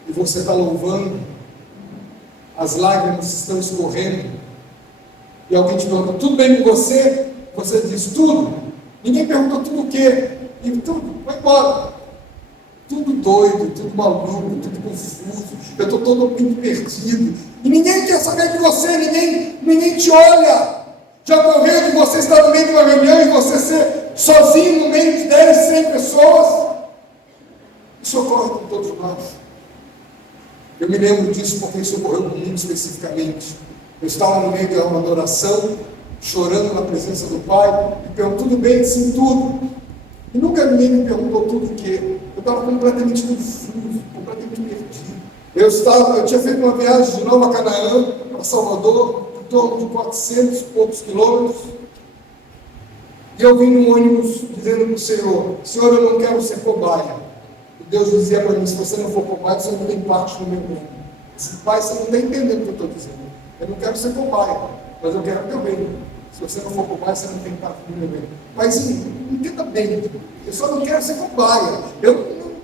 e você está louvando, as lágrimas estão escorrendo, e alguém te pergunta, tudo bem com você? Você diz, tudo. Ninguém perguntou tudo o quê? E tudo, vai embora. Tudo doido, tudo maluco, tudo confuso. Eu estou totalmente perdido. E ninguém quer saber de você, ninguém te olha. Já ocorreu de você estar no meio de uma reunião e você ser sozinho no meio de 10, 100 pessoas? Isso ocorre com todos nós. Eu me lembro disso porque isso ocorreu comigo especificamente. Eu estava no meio de uma adoração, chorando na presença do Pai, e perguntou, tudo bem? Sim, tudo. E nunca ninguém me perguntou tudo o quê. Eu estava completamente confuso, completamente perdido. Eu tinha feito uma viagem de Nova Canaã para Salvador, em torno de 400 e poucos quilômetros, e eu vim num ônibus dizendo para o Senhor, Senhor, eu não quero ser cobaia. E Deus dizia para mim, se você não for cobaia, você não tem parte no meu reino. Pai, você não está entendendo o que eu estou dizendo. Eu não quero ser cobaia, mas eu quero o teu reino. Se você não for cobaia, você não tem parte no meu reino. Paizinho, entenda bem, eu só não quero ser cobaia.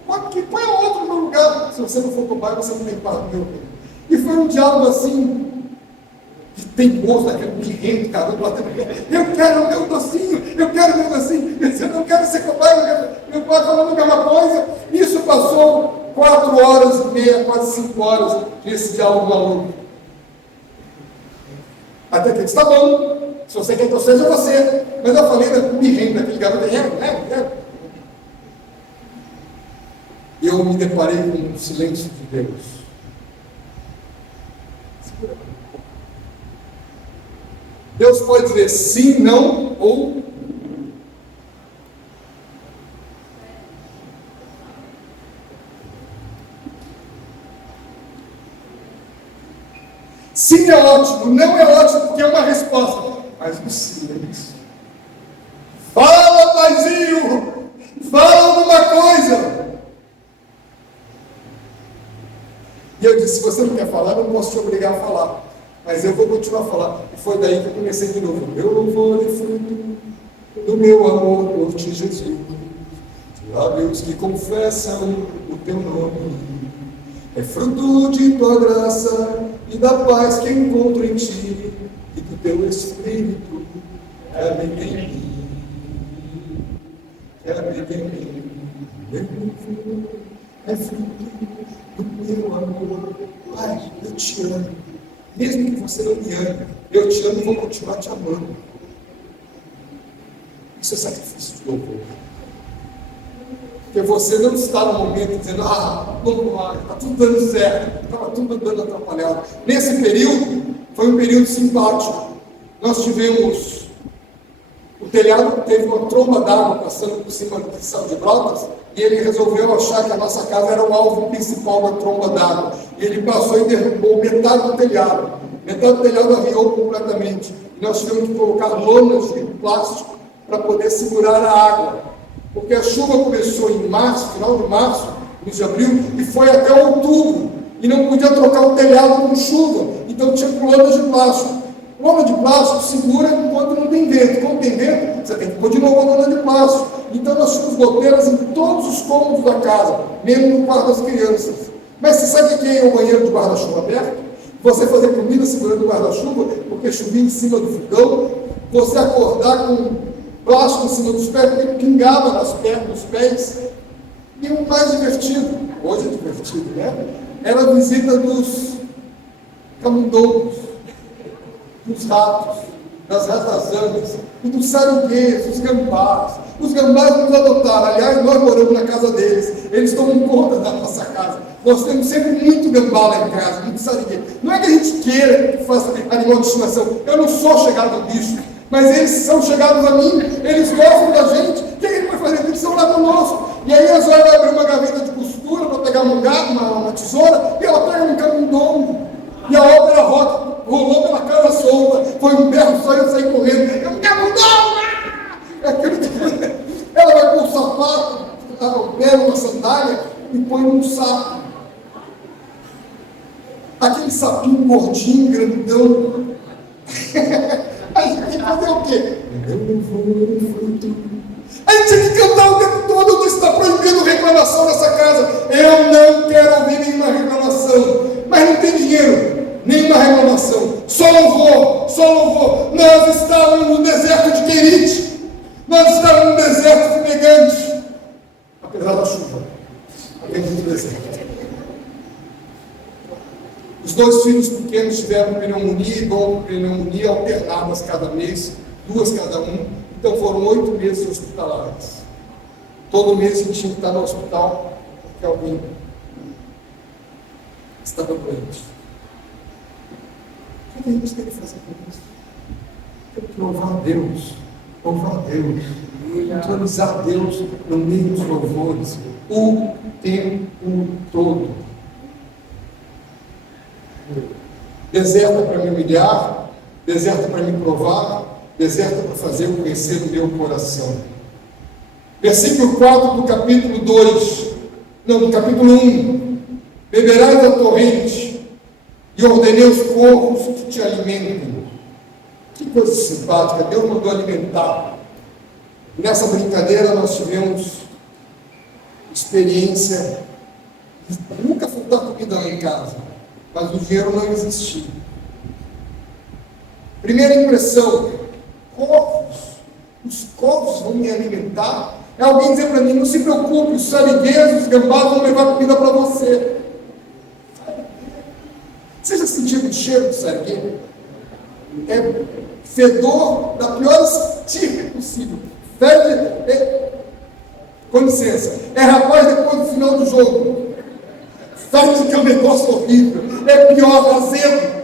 Põe outro no meu lugar. Se você não for cobaia, você não tem parte no meu reino. E foi um diálogo assim, teimoso, daquele birrento, cara, eu quero o meu docinho, eu quero o meu docinho. Eu não quero ser cobaia, meu pai falando a mesma coisa. Isso passou 4 horas e meia, quase 5 horas, nesse diálogo maluco. Até que ele disse, tá bom, se você quer que eu seja, você. Mas eu falei, me rendo, aquele garoto, E eu me deparei com o silêncio de Deus. Deus pode dizer sim, não, ou sim é ótimo, não é ótimo porque é uma resposta, mas o silêncio. Fala, paizinho! Fala alguma coisa! E eu disse, se você não quer falar, eu não posso te obrigar a falar, mas eu vou continuar a falar. E foi daí que eu comecei de novo. Meu louvor é fruto do meu amor por ti, Jesus. Lábios que confessam o teu nome. É fruto de tua graça e da paz que encontro em ti e do teu Espírito habita em mim. Habita em mim. Meu louvor é fruto do meu amor. Pai, eu te amo. Mesmo que você não me ame, eu te amo e vou continuar te amando. Isso é sacrifício de louvor. Porque você não está no momento dizendo, vamos lá, está tudo dando certo, estava tudo dando atrapalhado. Nesse período, foi um período simpático. Nós tivemos, o telhado teve uma tromba d'água passando por cima do Sal de Brotas, e ele resolveu achar que a nossa casa era o alvo principal da tromba d'água. E ele passou e derrubou metade do telhado. Metade do telhado arriou completamente. E nós tivemos que colocar lonas de plástico para poder segurar a água. Porque a chuva começou em março, final de março, início de abril, e foi até outubro. E não podia trocar o telhado com chuva. Então tinha lonas de plástico. Lona de plástico segura enquanto não tem vento. Quando tem vento, você tem que pôr de novo a lona de plástico. Então nós tínhamos goteiras em todos os cômodos da casa, mesmo no quarto das crianças. Mas você sabe o que é o banheiro de guarda-chuva aberto? Você fazer comida segurando o guarda-chuva, porque chovia em cima do fogão. Você acordar com plástico em cima dos pés, porque pingava nas pernas, nos pés. E o mais divertido, hoje é divertido, né? Era a visita dos camundongos, dos ratos, das ratazanas, e dos sarigueiros, dos gambás. Os gambás nos adotaram. Aliás, nós moramos na casa deles. Eles tomam conta da nossa casa. Nós temos sempre muito gambá lá em casa, muito sarigueiro. Não é que a gente queira que faça animal de estimação. Eu não sou chegado ao bicho, mas eles são chegados a mim. Eles gostam da gente. O que ele vai fazer? Eles são lá conosco. E aí a Zóia vai abrir uma gaveta de costura para pegar um gato, uma tesoura, e ela pega um camundongo. E a ópera rock rolou pela casa solta. Foi um berro só e eu saí correndo. Eu não quero Ela vai com o sapato, o pé, uma sandália e põe num saco. Aquele sapinho gordinho, grandão. A gente tem que fazer o quê? Eu vou fruto A gente tinha que cantar o tempo todo. Eu disse: está proibido reclamação nessa casa. Eu não quero ouvir nenhuma reclamação. Mas não tem dinheiro, nenhuma reclamação. Só louvor, só louvor. Nós estávamos no deserto de Querite. Nós estávamos no deserto de Megante. Apesar da chuva, apenas no deserto. Os 2 filhos pequenos tiveram pneumonia e pneumonia alternadas cada mês, 2 cada um. Então foram 8 meses hospitalares. Todo mês a gente tinha que estar no hospital porque alguém estava doente. O que a gente tem que fazer com isso? Tem que louvar a Deus, louvar a Deus, entronizar Deus no meio dos louvores, o tempo todo. Deserto para me humilhar, deserto para me provar, deserto para fazer eu conhecer o meu coração. Versículo 4 do capítulo 2, do capítulo 1. Beberás da torrente, e ordenei os corvos que te alimentem. Que coisa simpática, Deus mandou alimentar. Nessa brincadeira nós tivemos experiência, nunca faltar comida lá em casa, mas o dinheiro não existia. Primeira impressão: corvos, os corvos vão me alimentar? É alguém dizer para mim: não se preocupe, os sarigueiros, os gambás vão levar comida para você. Você já sentiu o cheiro do sarigueiro? É fedor da pior estirpe possível. Fede, com licença, é rapaz depois do final do jogo. Fede que é um negócio horrível. É pior, azedo.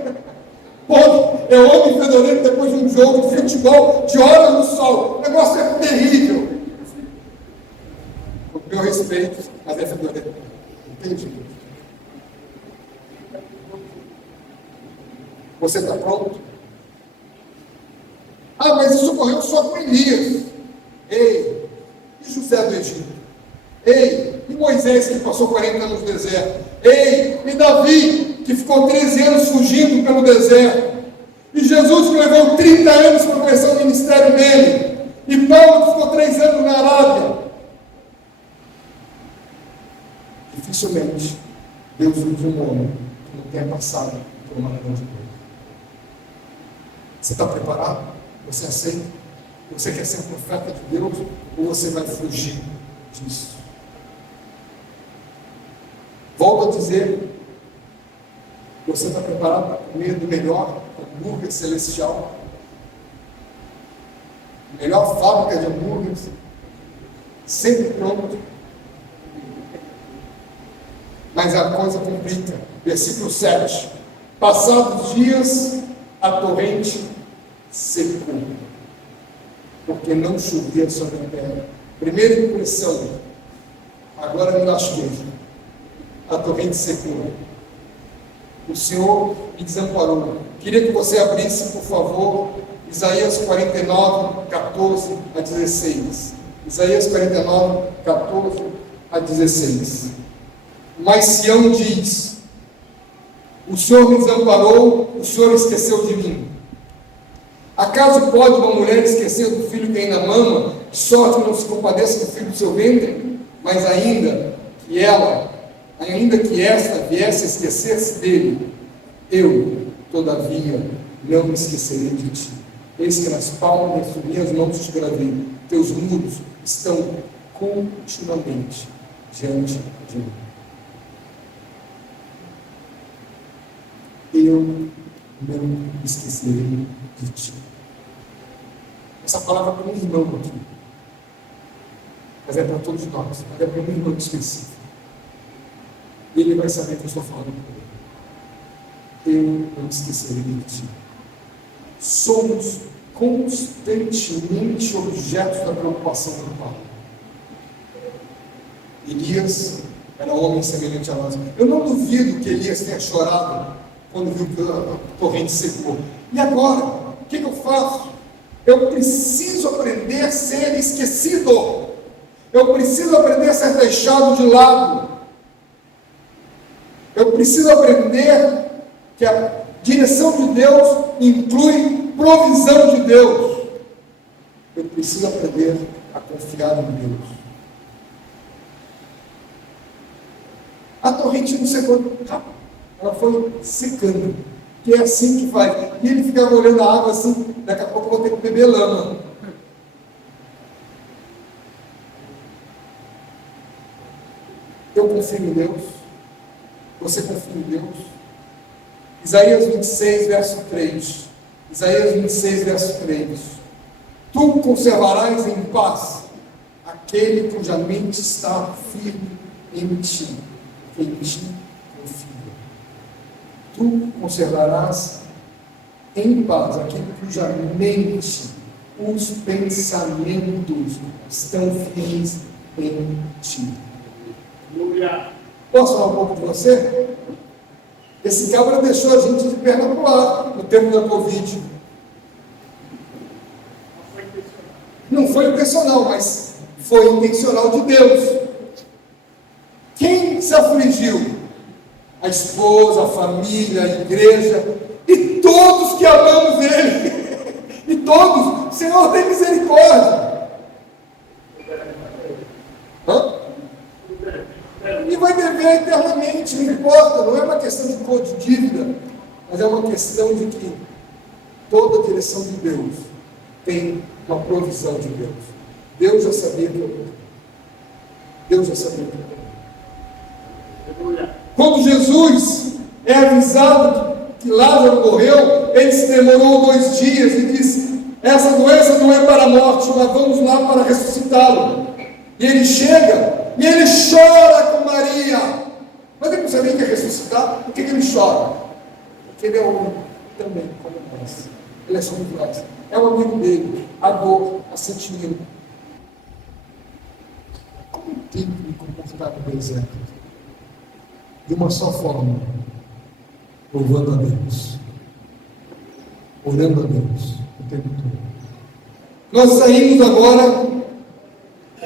É homem fedorento depois de um jogo de futebol, de horas no sol. O negócio é terrível. Com o meu respeito, mas é fedorento. Entendi. Você está pronto? Ah, mas isso ocorreu só com Elias. Ei, e José do Egito? Ei, e Moisés que passou 40 anos no deserto? Ei, e Davi que ficou 13 anos fugindo pelo deserto? E Jesus que levou 30 anos para começar o ministério dele? E Paulo que ficou 3 anos na Arábia? Dificilmente Deus usa um homem que não tenha passado por uma grande coisa. Você está preparado? Você aceita? Você quer ser um profeta de Deus? Ou você vai fugir disso? Volto a dizer, você está preparado para comer do melhor hambúrguer celestial? Melhor fábrica de hambúrgueres, sempre pronto. Mas a coisa complica. Versículo 7. Passados dias, a torrente secou, porque não chovia sobre a terra. Primeira impressão: agora me lasquei. A torrente secou. O Senhor me desamparou. Queria que você abrisse, por favor, Isaías 49, 14 a 16. Isaías 49, 14 a 16. Mas Sião diz: o Senhor me desamparou, o Senhor esqueceu de mim. Acaso pode uma mulher esquecer do filho que ainda mama, de sorte que não se compadeça do filho do seu ventre? Mas ainda que esta viesse a esquecer-se dele, eu, todavia, não me esquecerei de ti. Eis que nas palmas das minhas mãos te gravei, teus muros estão continuamente diante de mim. Eu não me esquecerei de ti. Essa palavra é para um irmão aqui, mas é para todos nós, mas é para um irmão específico. Ele vai saber que eu estou falando com ele. Eu não me esquecerei de ti. Somos constantemente objetos da preocupação do Pai. Elias era um homem semelhante a nós. Eu não duvido que Elias tenha chorado quando viu que a torrente secou. E agora? O que eu faço? Eu preciso aprender a ser esquecido. Eu preciso aprender a ser deixado de lado. Eu preciso aprender que a direção de Deus inclui provisão de Deus. Eu preciso aprender a confiar em Deus. A torrente não secou, ela foi secando, que é assim que vai. E ele ficava olhando a água assim, daqui a pouco eu vou ter que beber lama. Eu confio em Deus, você confia em Deus. Isaías 26, verso 3. Isaías 26, verso 3. Tu conservarás em paz aquele cuja mente está firme em ti, que em ti confia. Tu conservarás em paz aquele cuja mente, os pensamentos estão firmes em ti. Posso falar um pouco de você? Esse cabra deixou a gente de perna pro ar no tempo da Covid. Não foi intencional, mas foi intencional de Deus. Quem se afligiu? A esposa, a família, a igreja e todos que amamos Ele. E todos, Senhor, tem misericórdia. Hã? E vai dever eternamente, não importa, não é uma questão de cor de dívida, mas é uma questão de que toda a direção de Deus tem uma provisão de Deus. Deus já sabia que eu ia. Deus já sabia que eu ia. Quando Jesus é avisado que Lázaro morreu, ele se demorou 2 dias e disse: essa doença não é para a morte, mas vamos lá para ressuscitá-lo. E ele chega e ele chora com Maria. Mas ele não sabia que ia ressuscitar. Por que ele chora? Porque ele é homem também, como nós. Ele é somos nós. É o amigo dele. A dor, a sentimento. Como eu tenho que me comportar no deserto? De uma só forma. Louvando a Deus. Orando a Deus o tempo todo. Nós saímos agora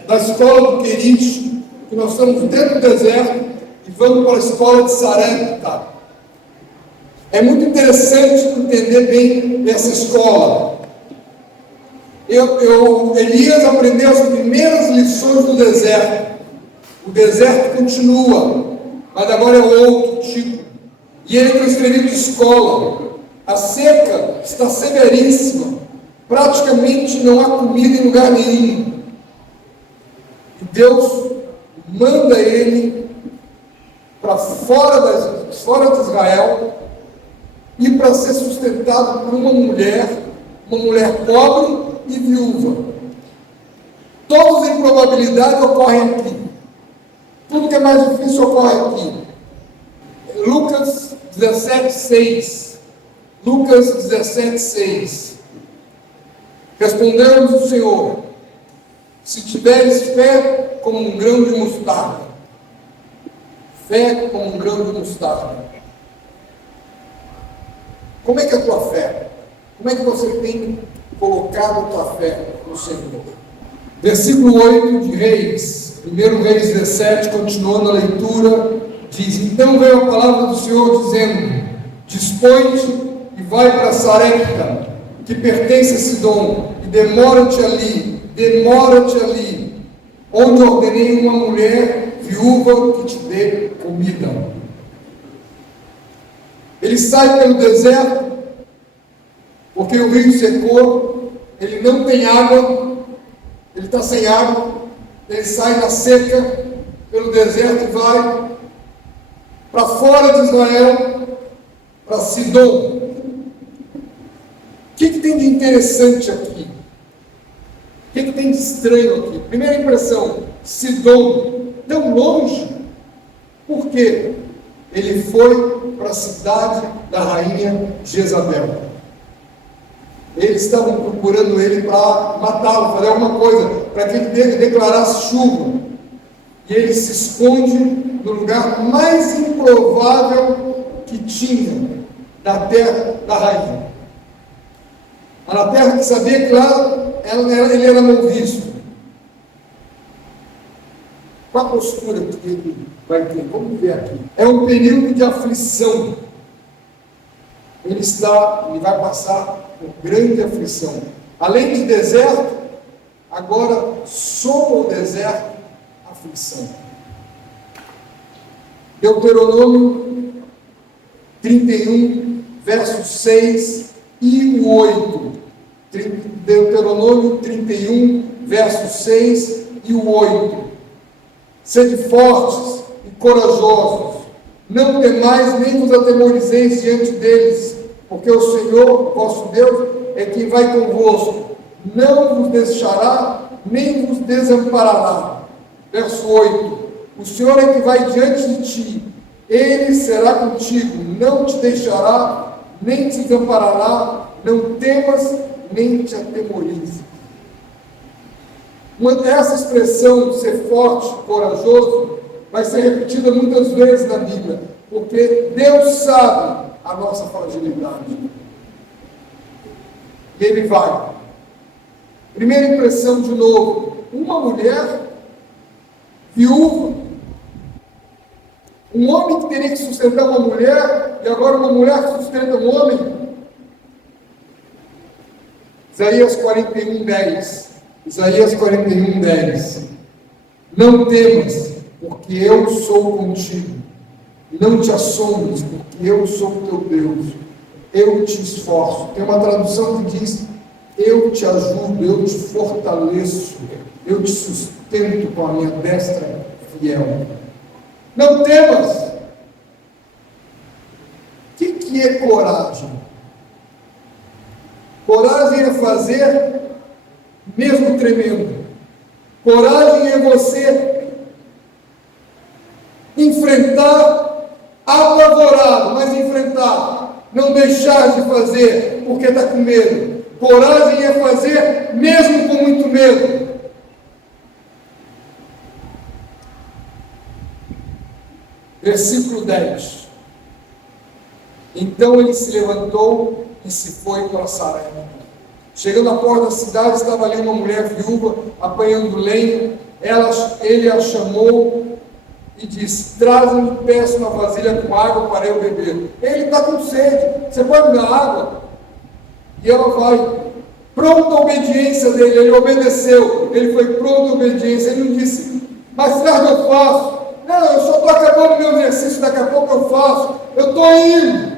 da escola do Querite, que nós estamos dentro do deserto, e vamos para a escola de Sarepta. É muito interessante entender bem essa escola. Elias aprendeu as primeiras lições do deserto. O deserto continua, mas agora é outro tipo. E ele é transferido de escola. A seca está severíssima. Praticamente não há comida em lugar nenhum. Deus manda ele para fora de Israel e para ser sustentado por uma mulher pobre e viúva. Todas as improbabilidades ocorrem aqui. Tudo que é mais difícil ocorre aqui. Lucas 17:6. Lucas 17:6. Respondeu-lhes o Senhor: se tiveres fé como um grão de mostarda. Fé como um grão de mostarda. Como é que é a tua fé? Como é que você tem colocado a tua fé no Senhor? Versículo 8 de Reis, 1 Reis 17, continuando a leitura, diz: então veio a palavra do Senhor dizendo: dispõe-te e vai para Sarepta, que pertence a Sidom, e demora-te ali, onde ordenei uma mulher viúva que te dê comida. Ele sai pelo deserto, porque o rio secou, ele não tem água, ele está sem água, ele sai na seca, pelo deserto e vai para fora de Israel, para Sidom. O que tem de interessante aqui? O que tem de estranho aqui? Primeira impressão, Sidom, tão longe. Por quê? Ele foi para a cidade da rainha Jezabel. Eles estavam procurando ele para matá-lo, fazer alguma coisa, para que ele declarasse chuva. E ele se esconde no lugar mais improvável que tinha, na terra da rainha. Na terra que sabia que lá ele era mal visto. Qual a postura que ele vai ter? Vamos ver aqui. É um período de aflição. Ele vai passar por grande aflição. Além de deserto, agora soma ao deserto aflição. Deuteronômio 31, versos 6 e 8. Deuteronômio 31, versos 6 e 8. Sede fortes e corajosos, não temais nem vos atemorizeis diante deles, porque o Senhor, vosso Deus, é quem vai convosco, não vos deixará, nem vos desamparará. Verso 8, o Senhor é que vai diante de ti, Ele será contigo, não te deixará, nem te desamparará, não temas, nem te atemorizes. Essa expressão, ser forte, corajoso, vai ser repetida muitas vezes na Bíblia, porque Deus sabe a nossa fragilidade. E Ele vai. Primeira impressão, de novo, uma mulher viúva, um homem que teria que sustentar uma mulher, e agora uma mulher que sustenta um homem. Isaías 41, 10. Isaías 41, 10. Não temas, porque eu sou contigo. Não te assombres, porque eu sou teu Deus. Eu te esforço. Tem uma tradução que diz: eu te ajudo, eu te fortaleço, eu te sustento com a minha destra fiel. Não temas. O que é coragem? Coragem é fazer mesmo tremendo. Coragem é você enfrentar apavorado, mas enfrentar, não deixar de fazer porque está com medo. Coragem é fazer mesmo com muito medo. Versículo 10. Então ele se levantou e se foi para Sarepta. Chegando à porta da cidade, estava ali uma mulher viúva, apanhando lenha. Ele a chamou e disse: traze-me, peço uma vasilha com água para eu beber. Ele está com sede, você pode me dar água? E ela vai. Pronta a obediência dele, ele obedeceu, ele foi pronto a obediência. Ele não disse: mais tarde eu faço. Não, eu só estou acabando o meu exercício, daqui a pouco eu faço. Eu estou indo.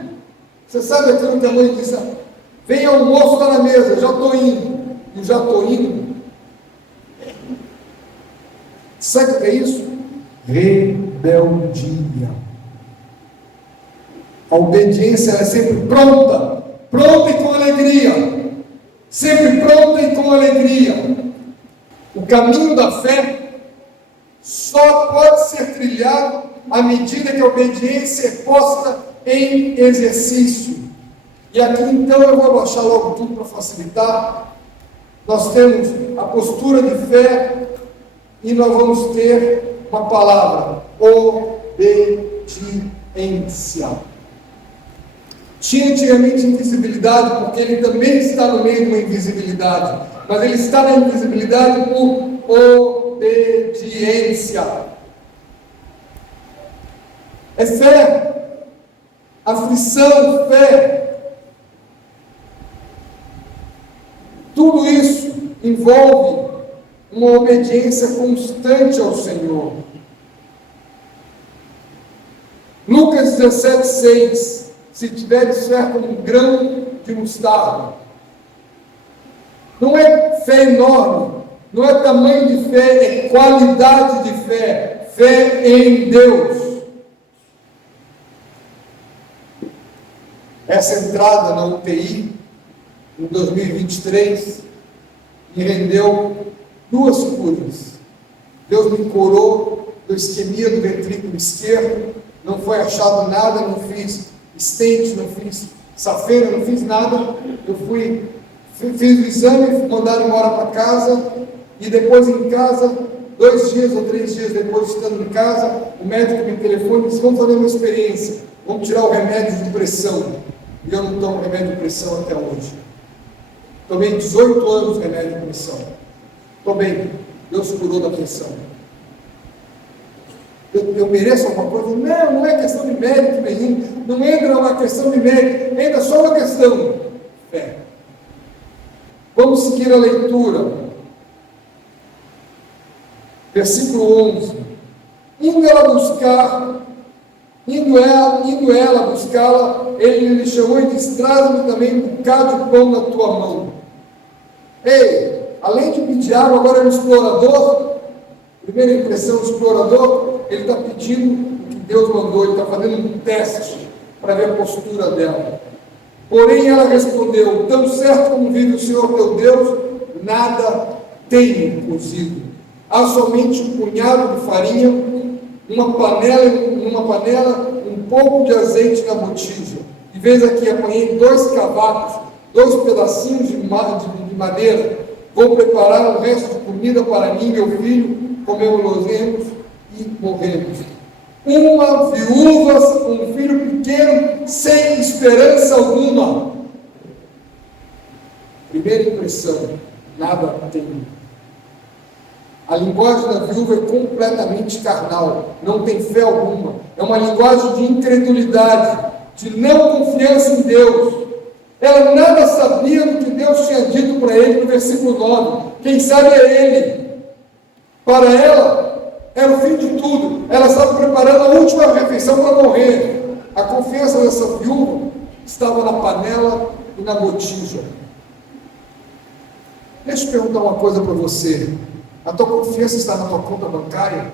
Você sabe aquilo que a mãe disse: vem almoço, está na mesa, já estou indo. E já estou indo. Sabe o que é isso? Rebeldia. A obediência é sempre pronta, pronta e com alegria. Sempre pronta e com alegria. O caminho da fé só pode ser trilhado à medida que a obediência é posta em exercício. E aqui então eu vou abaixar logo tudo para facilitar. Nós temos a postura de fé e nós vamos ter uma palavra: obediência. Tinha antigamente invisibilidade, porque ele também está no meio de uma invisibilidade, mas ele está na invisibilidade por obediência. É fé, aflição, fé. Tudo isso envolve uma obediência constante ao Senhor. Lucas 17, 6. Se tiveres fé como um grão de mostarda. Não é fé enorme, não é tamanho de fé, é qualidade de fé. Fé em Deus. Essa entrada na UTI em 2023 me rendeu 2 curas. Deus me curou da isquemia do ventrículo esquerdo. Não foi achado nada, não fiz estente, não fiz safena, não fiz nada. Eu fiz o exame, mandaram embora para casa, e depois em casa, 2 dias ou 3 dias depois, estando em casa, o médico me telefonou e disse: vamos fazer uma experiência, vamos tirar o remédio de pressão. E eu não tomo remédio de pressão até hoje. Tomei 18 anos de remédio de pressão. Estou bem, Deus curou da pressão. Eu mereço alguma coisa? Não, não é questão de mérito nenhum. Não entra uma questão de mérito, entra só uma questão de fé. Vamos seguir a leitura. Versículo 11. Indo ela buscá-la, ele lhe chamou e disse: traz-me também um bocado de pão na tua mão. Ei, além de pedir água, agora é um explorador. Primeira impressão, explorador, ele está pedindo o que Deus mandou, ele está fazendo um teste para ver a postura dela. Porém ela respondeu: tão certo como vive o Senhor teu Deus, nada tenho cozido. Há somente um punhado de farinha, numa panela, um pouco de azeite na botija. E vês aqui, apanhei 2 cavacos, 2 pedacinhos de madeira. Vou preparar o resto de comida para mim e meu filho, comemos e morremos. Uma viúva com um filho pequeno, sem esperança alguma. Primeira impressão, nada tem. A linguagem da viúva é completamente carnal, não tem fé alguma. É uma linguagem de incredulidade, de não confiança em Deus. Ela nada sabia do que Deus tinha dito para ele no versículo 9. Quem sabe é ele. Para ela, era o fim de tudo. Ela estava preparando a última refeição para morrer. A confiança dessa viúva estava na panela e na botija. Deixa eu perguntar uma coisa para você. A tua confiança está na tua conta bancária?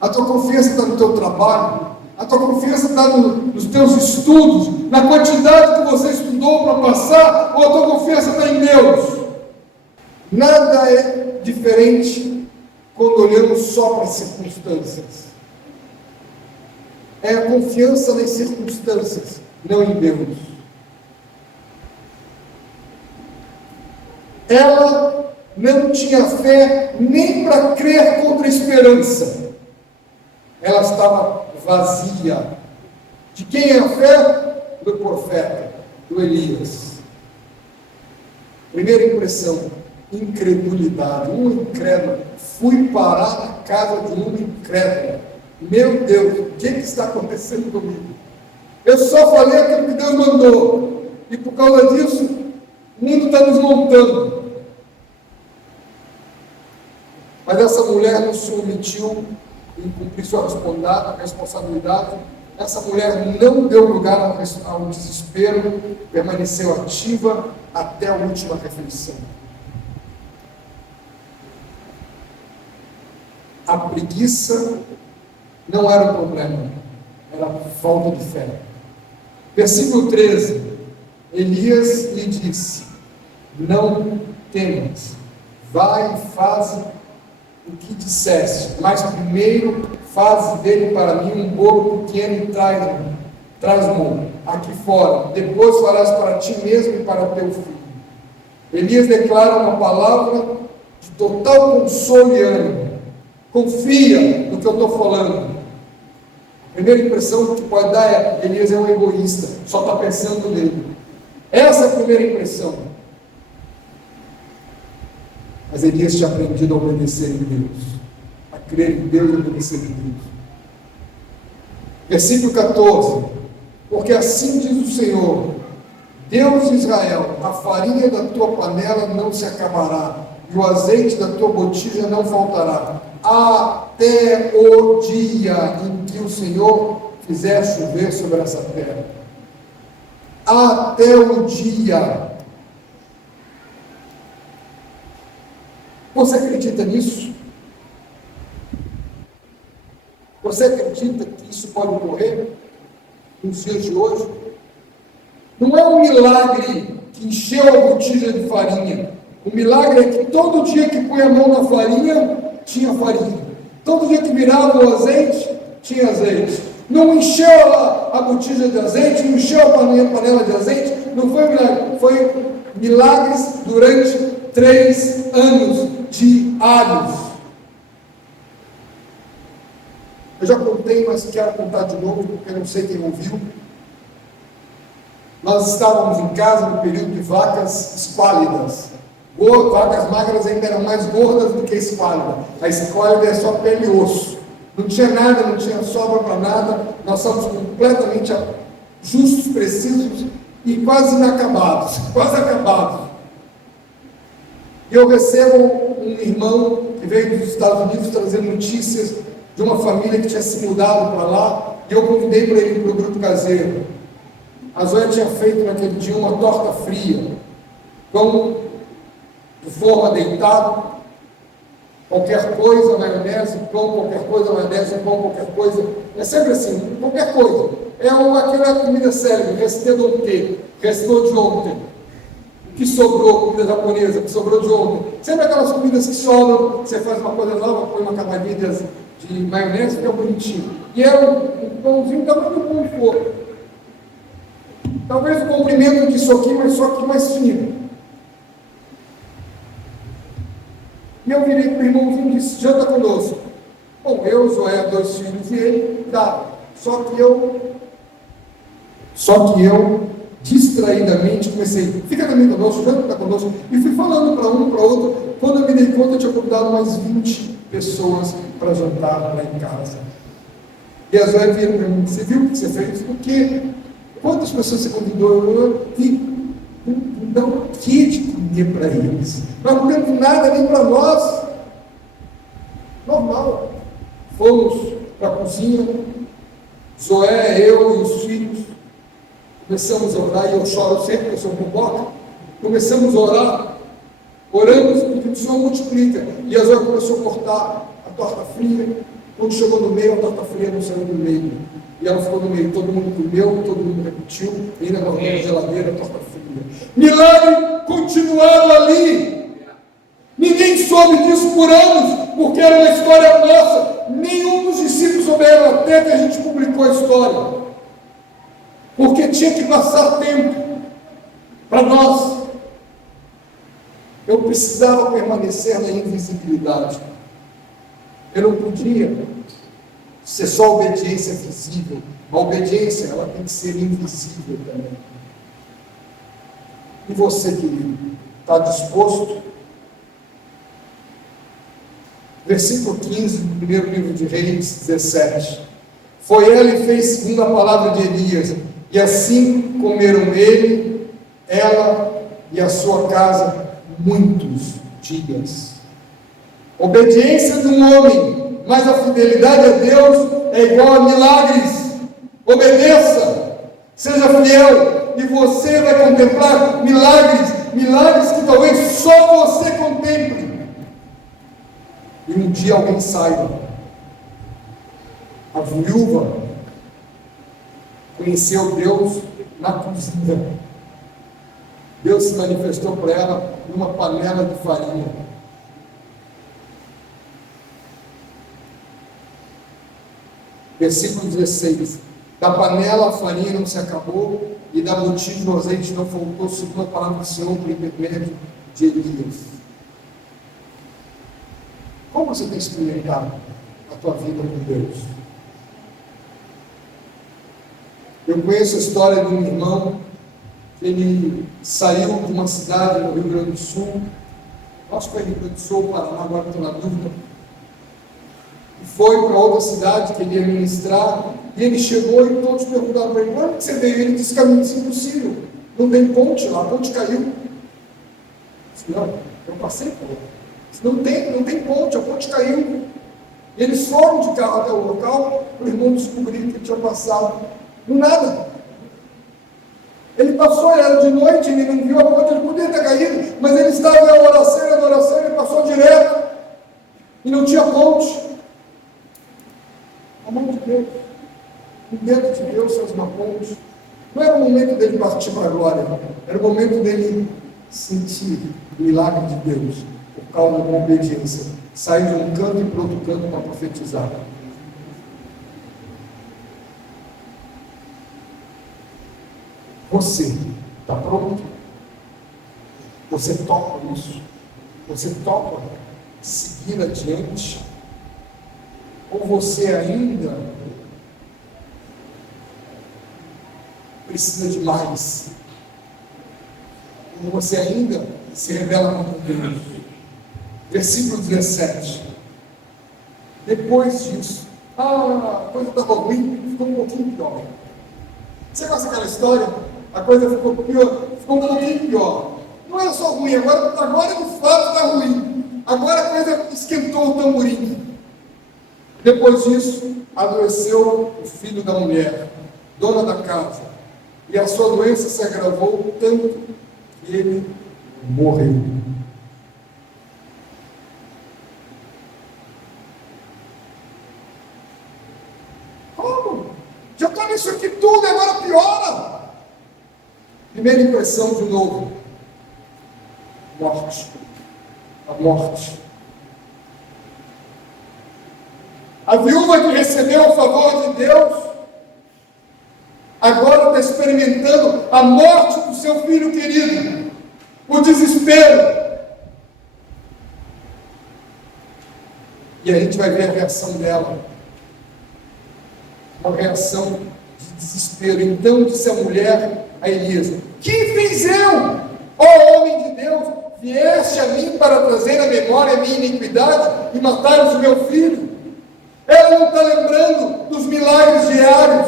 A tua confiança está no teu trabalho? A tua confiança está nos teus estudos? Na quantidade que você estudou para passar? Ou a tua confiança está em Deus? Nada é diferente quando olhamos só para as circunstâncias. É a confiança nas circunstâncias, não em Deus. Ela não tinha fé nem para crer contra a esperança. Ela estava vazia. De quem é a fé? Do profeta, do Elias. Primeira impressão, incredulidade. Um incrédulo. Fui parar na casa de um incrédulo. Meu Deus, o que está acontecendo comigo? Eu só falei aquilo que Deus mandou. E por causa disso, o mundo está desmontando. Mas essa mulher não se omitiu em cumprir sua responsabilidade. Essa mulher não deu lugar ao desespero, permaneceu ativa até a última refeição. A preguiça não era o problema, era a falta de fé. Versículo 13, Elias lhe disse: não temas, vai e faze o que disseste, mas primeiro faze dele para mim um bolo pequeno e traz-mo aqui fora, depois farás para ti mesmo e para teu filho. Elias declara uma palavra de total consolo e ânimo. Confia no que eu estou falando. A primeira impressão que pode dar é: Elias é um egoísta, só está pensando nele. Essa é a primeira impressão. Mas Elias tinha aprendido a obedecer em Deus, a crer em Deus e obedecer em Deus. Versículo 14: porque assim diz o Senhor, Deus de Israel: a farinha da tua panela não se acabará, e o azeite da tua botija não faltará, até o dia em que o Senhor fizer chover sobre essa terra. Até o dia. Você acredita nisso? Você acredita que isso pode ocorrer nos dias de hoje? Não é um milagre que encheu a botija de farinha. O milagre é que todo dia que põe a mão na farinha, tinha farinha. Todo dia que virava o azeite, tinha azeite. Não encheu a botija de azeite, não encheu a panela de azeite. Não foi milagre. Foi milagres durante 3 anos diários. Eu já contei, mas quero contar de novo, porque não sei quem ouviu. Nós estávamos em casa no período de vacas esquálidas. Vacas magras ainda eram mais gordas do que esquálida. A esquálida é só pele e osso. Não tinha nada, não tinha sobra para nada. Nós estávamos completamente justos, precisos e quase inacabados. Quase acabados. E eu recebo um irmão que veio dos Estados Unidos trazendo notícias de uma família que tinha se mudado para lá, e eu convidei para ele para o grupo caseiro. A Zoe tinha feito naquele dia uma torta fria, pão de forma deitado, qualquer coisa, maionese, pão, qualquer coisa, maionese, pão, qualquer coisa. É sempre assim, qualquer coisa. Aquela comida célebre, restou do quê? Restou de ontem. O que sobrou, comida japonesa, o que sobrou de ontem. Sempre aquelas comidas que sobram, você faz uma coisa nova, põe uma camadinha de maionese, fica bonitinho. E era um pãozinho tamanho do pão de forno. Talvez o comprimento disso aqui, mas só que mais fino. E eu virei para o irmãozinho e disse: janta conosco. Bom, eu, Zoé, 2 filhos e ele, tá. Só que eu, distraidamente, comecei: fica também conosco, janta conosco. E fui falando para um, para outro. Quando eu me dei conta, eu tinha convidado mais 20 pessoas para jantar lá em casa. E a Zoé vira para mim: você viu o que você fez? O quê? Quantas pessoas você convidou? Eu vi. Não dá o que de comer para eles? Nós não temos nada nem para nós. Normal. Fomos para a cozinha, Zoé, eu e os filhos, começamos a orar, e eu choro sempre, eu sou boboca. Começamos a orar, oramos, pedindo: Senhor, multiplica. E a Zoé começou a cortar a torta fria. Quando chegou no meio, a torta fria não saiu do meio. E ela ficou no meio, todo mundo comeu, todo mundo repetiu, e ainda guardou na geladeira a torta fria. Milagre continuado ali. Ninguém soube disso por anos, porque era uma história nossa. Nenhum dos discípulos souberam até que a gente publicou a história. Porque tinha que passar tempo para nós. Eu precisava permanecer na invisibilidade. Eu não podia ser só obediência visível. A obediência, ela tem que ser invisível também. E você, querido, está disposto? Versículo 15 do primeiro livro de Reis 17. Foi ela e fez segundo a palavra de Elias, e assim comeram ele, ela e a sua casa muitos dias. Obediência de um homem, mas a fidelidade a Deus é igual a milagres. Obedeça, seja fiel, e você vai contemplar milagres que talvez só você contemple. E um dia alguém saiba: a viúva conheceu Deus na cozinha. Deus se manifestou para ela numa panela de farinha. Versículo 16: da panela a farinha não se acabou, e da botija o azeite não faltou, segundo a palavra do Senhor por intermédio de Elias. Como você tem experimentado a tua vida com Deus? Eu conheço a história de um irmão que ele saiu de uma cidade no Rio Grande do Sul, acho que foi Rio Grande do Sul, Paraná, agora estou na dúvida, e foi para outra cidade que ele ia ministrar, e ele chegou e todos perguntaram para ele: onde você veio? Ele disse: caminho impossível, não tem ponte lá, a ponte caiu. Eu disse: não, eu passei por lá. Não tem ponte, a ponte caiu. E eles foram de carro até o local, o irmão descobriu que ele tinha passado do nada. Ele passou, era de noite, ele não viu a ponte, ele podia ter caído, mas ele estava em adoração, ele passou direto e não tinha ponte. A mão de Deus, o dedo de Deus faz uma ponte. Não era o momento dele partir para a glória, era o momento dele sentir o milagre de Deus. Por causa da obediência, sair de um canto e para outro canto para profetizar. Você está pronto? Você topa isso? Você topa seguir adiante? Ou você ainda precisa de mais? Ou você ainda se rebela contra Deus? Versículo 17. Depois disso, a coisa estava ruim, ficou um pouquinho pior. Você gosta daquela história? A coisa ficou pior, ficou um pouquinho pior. não era só ruim, agora de fato está ruim. Agora a coisa esquentou o tamborim. Depois disso, adoeceu o filho da mulher, dona da casa, e a sua doença se agravou tanto que ele morreu. Como? Já está nisso aqui tudo, agora piora. Primeira impressão de novo: morte. A morte. A viúva que recebeu o favor de Deus, agora está experimentando a morte do seu filho querido, o desespero. E a gente vai ver a reação dela, uma reação de desespero. Então disse a mulher a Elias: que fiz eu, ó homem de Deus? Vieste a mim para trazer à memória a minha iniquidade e matares o meu filho? Ela não está lembrando dos milagres diários,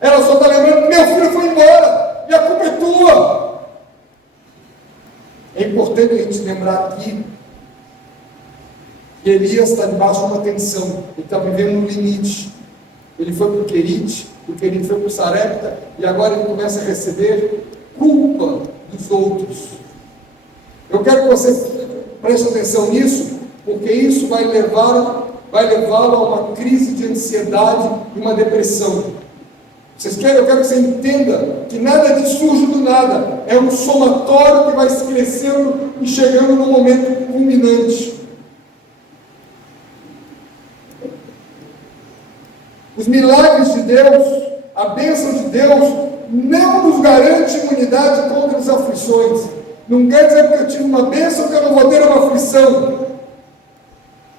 ela só está lembrando que meu filho foi embora e a culpa é tua. É importante a gente lembrar aqui que Elias está debaixo de uma tensão, ele está vivendo no limite. Ele foi para o Querite foi para o Sarepta, e agora ele começa a receber culpa dos outros. Eu quero que você preste atenção nisso, porque isso vai levá-lo a uma crise de ansiedade e uma depressão. Eu quero que você entenda que nada disso surge do nada, é um somatório que vai se crescendo e chegando no momento culminante. Os milagres de Deus, a bênção de Deus, não nos garante imunidade contra as aflições. Não quer dizer que eu tive uma bênção que eu não vou ter uma aflição.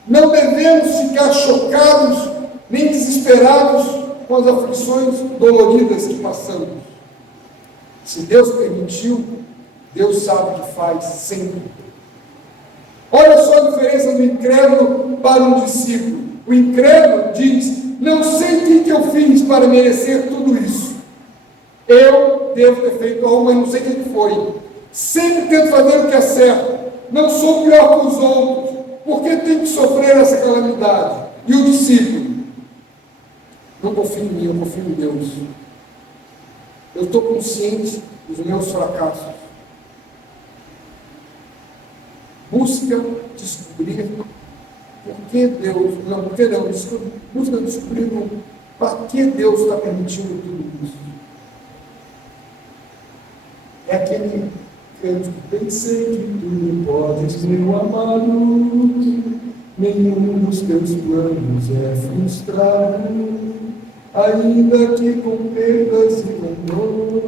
Não devemos ficar chocados nem desesperados com as aflições doloridas que passamos. Se Deus permitiu, Deus sabe o que faz sempre. Olha só a diferença do incrédulo para um discípulo. O incrédulo diz: não sei o que eu fiz para merecer tudo isso. Eu devo ter feito algo, mas não sei o que foi. Sempre tento fazer o que é certo. Não sou pior que os outros. Por que tenho que sofrer essa calamidade? E o discípulo: não confio em mim, eu confio em Deus. Eu estou consciente dos meus fracassos. Busca descobrir busca descobrir para que Deus está permitindo tudo isso. É aquele cântico: pensei que tu podes, meu amado, nenhum dos teus planos é frustrado, ainda que com perdas e com dor,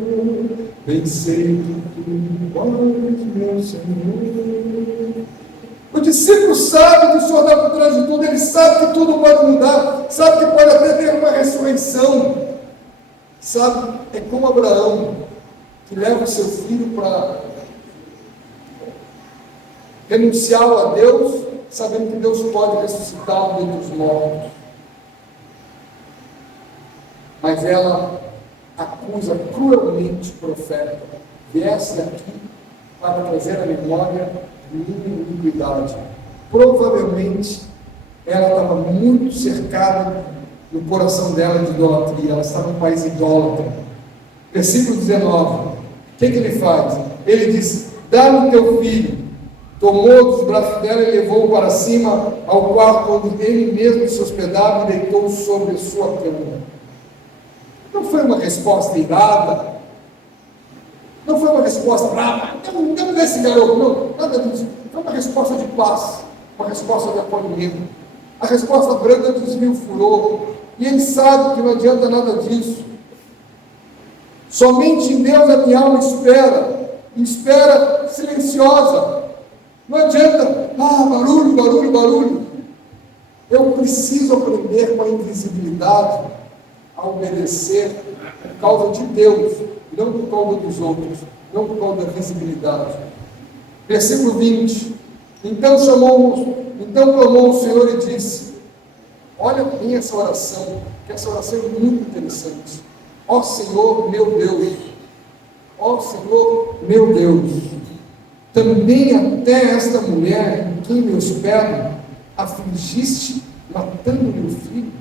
pensei que tu podes, meu Senhor. O discípulo sabe que o Senhor está por trás de tudo, ele sabe que tudo pode mudar, sabe que pode até ter uma ressurreição, sabe? É como Abraão, que leva o seu filho para renunciar a Deus, sabendo que Deus pode ressuscitá-lo dentre os mortos. Mas ela acusa cruelmente o profeta: viesse aqui para trazer à memória minha iniquidade. Provavelmente ela estava muito cercada no coração dela de idolatria, ela estava num país idólatra. Versículo 19, o que ele faz? Ele diz: dá-me teu filho. Tomou dos braços dela e levou-o para cima ao quarto onde ele mesmo se hospedava e deitou sobre a sua cama. Não foi uma resposta irada, não foi uma resposta brava: não desse garoto, não, nada disso. Foi uma resposta de paz, uma resposta de acolhimento. A resposta branda desvia o furor, e ele sabe que não adianta nada disso. Somente em Deus a minha alma espera silenciosa. Não adianta, barulho. Eu preciso aprender com a invisibilidade a obedecer por causa de Deus, não por causa dos outros, não por causa da visibilidade. Versículo 20: então clamou o Senhor e disse: olha bem essa oração, que essa oração é muito interessante. Ó Senhor meu Deus, também até esta mulher em quem me hospedo afligiste, matando meu filho?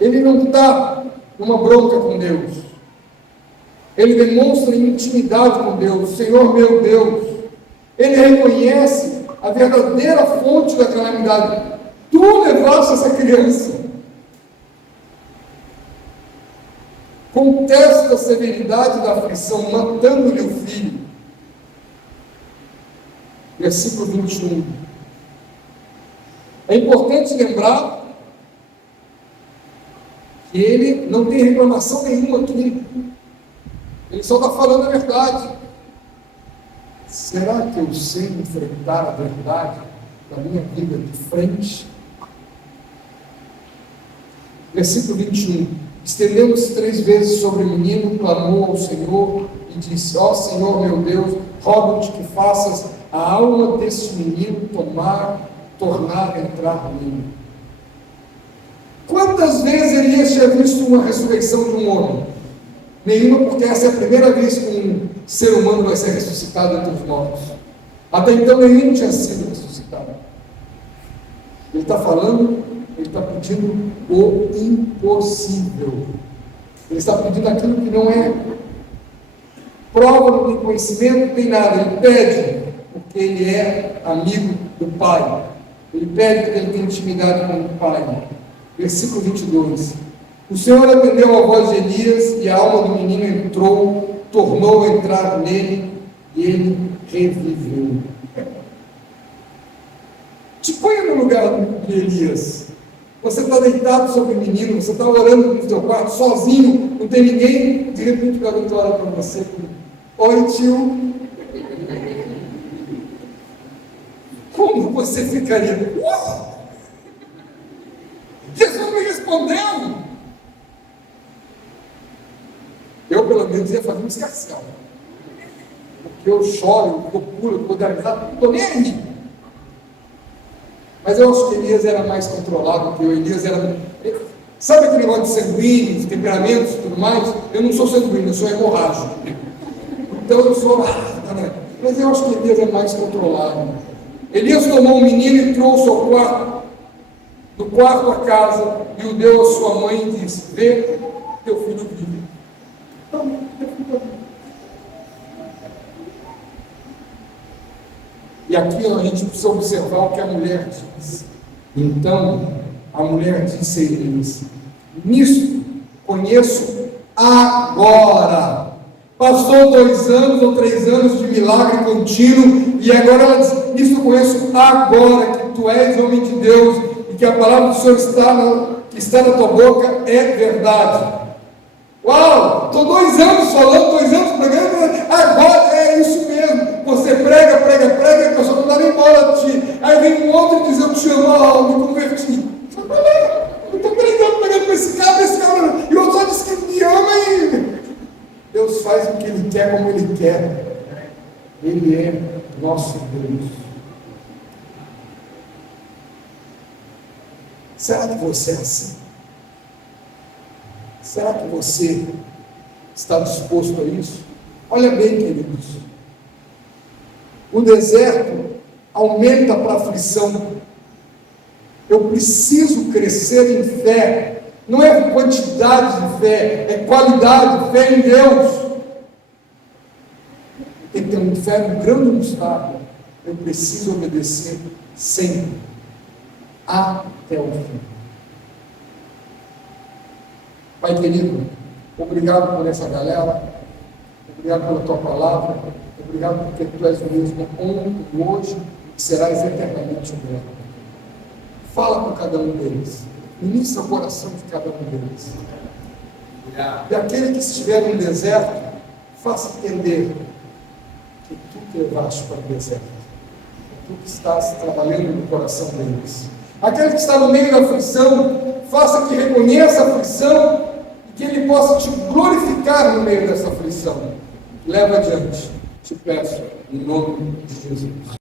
Ele não está numa bronca com Deus. Ele demonstra intimidade com Deus. Senhor meu Deus. Ele reconhece a verdadeira fonte da calamidade. Tu levaste essa criança. Contesta a severidade da aflição, matando-lhe o filho. Versículo 21. É importante lembrar que ele não tem reclamação nenhuma aqui. Ele só está falando a verdade. Será que eu sei enfrentar a verdade da minha vida de frente? Versículo 21. Estendendo-se 3 vezes sobre o menino, clamou ao Senhor e disse: ó Senhor meu Deus, rogo-te que faças a alma deste menino tornar a entrar nele. Quantas vezes Elias tinha visto uma ressurreição de um homem? Nenhuma, porque essa é a primeira vez que um ser humano vai ser ressuscitado entre os mortos. Até então nenhum tinha sido ressuscitado. Ele está falando, ele está pedindo o impossível. Ele está pedindo aquilo que não é prova, não tem conhecimento, não tem nada. Ele pede porque ele é amigo do Pai. Ele pede porque ele tem intimidade com o Pai. Versículo 22. O Senhor atendeu a voz de Elias e a alma do menino entrou, tornou a entrar nele e ele reviveu. Te ponha no lugar de Elias. Você está deitado sobre o menino, você está orando no seu quarto, sozinho, não tem ninguém, de repente o garoto olha para você: oi tio. Como você ficaria? Jesus me respondeu. Eu, pelo menos, ia fazer um escarcel. Porque eu choro, eu pulo, eu vou dar risada, não estou nem aí. Mas eu acho que Elias era mais controlado, porque o Elias era... Sabe aquele negócio de sanguíneos, temperamentos e tudo mais? Eu não sou sanguíneo, eu sou hemorrágico. Então eu sou... Mas eu acho que Elias é mais controlado. Elias tomou o menino e trouxe ao quarto, do quarto à casa, e o deu à sua mãe e disse: vê, teu filho vive. Então, teu filho vive. E aqui a gente precisa observar o que a mulher diz. Então, a mulher disse a Elias: nisso conheço agora. Passou 2 anos ou 3 anos de milagre contínuo, e agora ela diz: nisso eu conheço agora que tu és homem de Deus, e que a palavra do Senhor que está na tua boca é verdade. Uau! Estou 2 anos falando, 2 anos pregando, agora é isso mesmo. Você prega, e a pessoa não dá nem bola de ti. Aí vem um outro e diz: eu te amo, me converti. Eu estou pregando para esse cara, e o outro só diz que me ama e... Deus faz o que Ele quer, como Ele quer. Ele é nosso Deus. Será que você é assim? Será que você está disposto a isso? Olha bem, queridos. O deserto aumenta para a aflição. Eu preciso crescer em fé. Não é quantidade de fé, é qualidade de fé em Deus. Tem que ter uma fé no grão de mostarda. Eu preciso obedecer sempre, até o fim. Pai querido, obrigado por essa galera, obrigado pela tua palavra, obrigado porque tu és o mesmo ontem, hoje, e serás eternamente o mesmo. Fala com cada um deles. Ministra o coração de cada um deles. E aquele que estiver no deserto, faça entender que tu te levaste para o deserto. Tu que estás trabalhando no coração deles. Aquele que está no meio da aflição, faça que reconheça a aflição e que ele possa te glorificar no meio dessa aflição. Leva adiante, te peço, em nome de Jesus.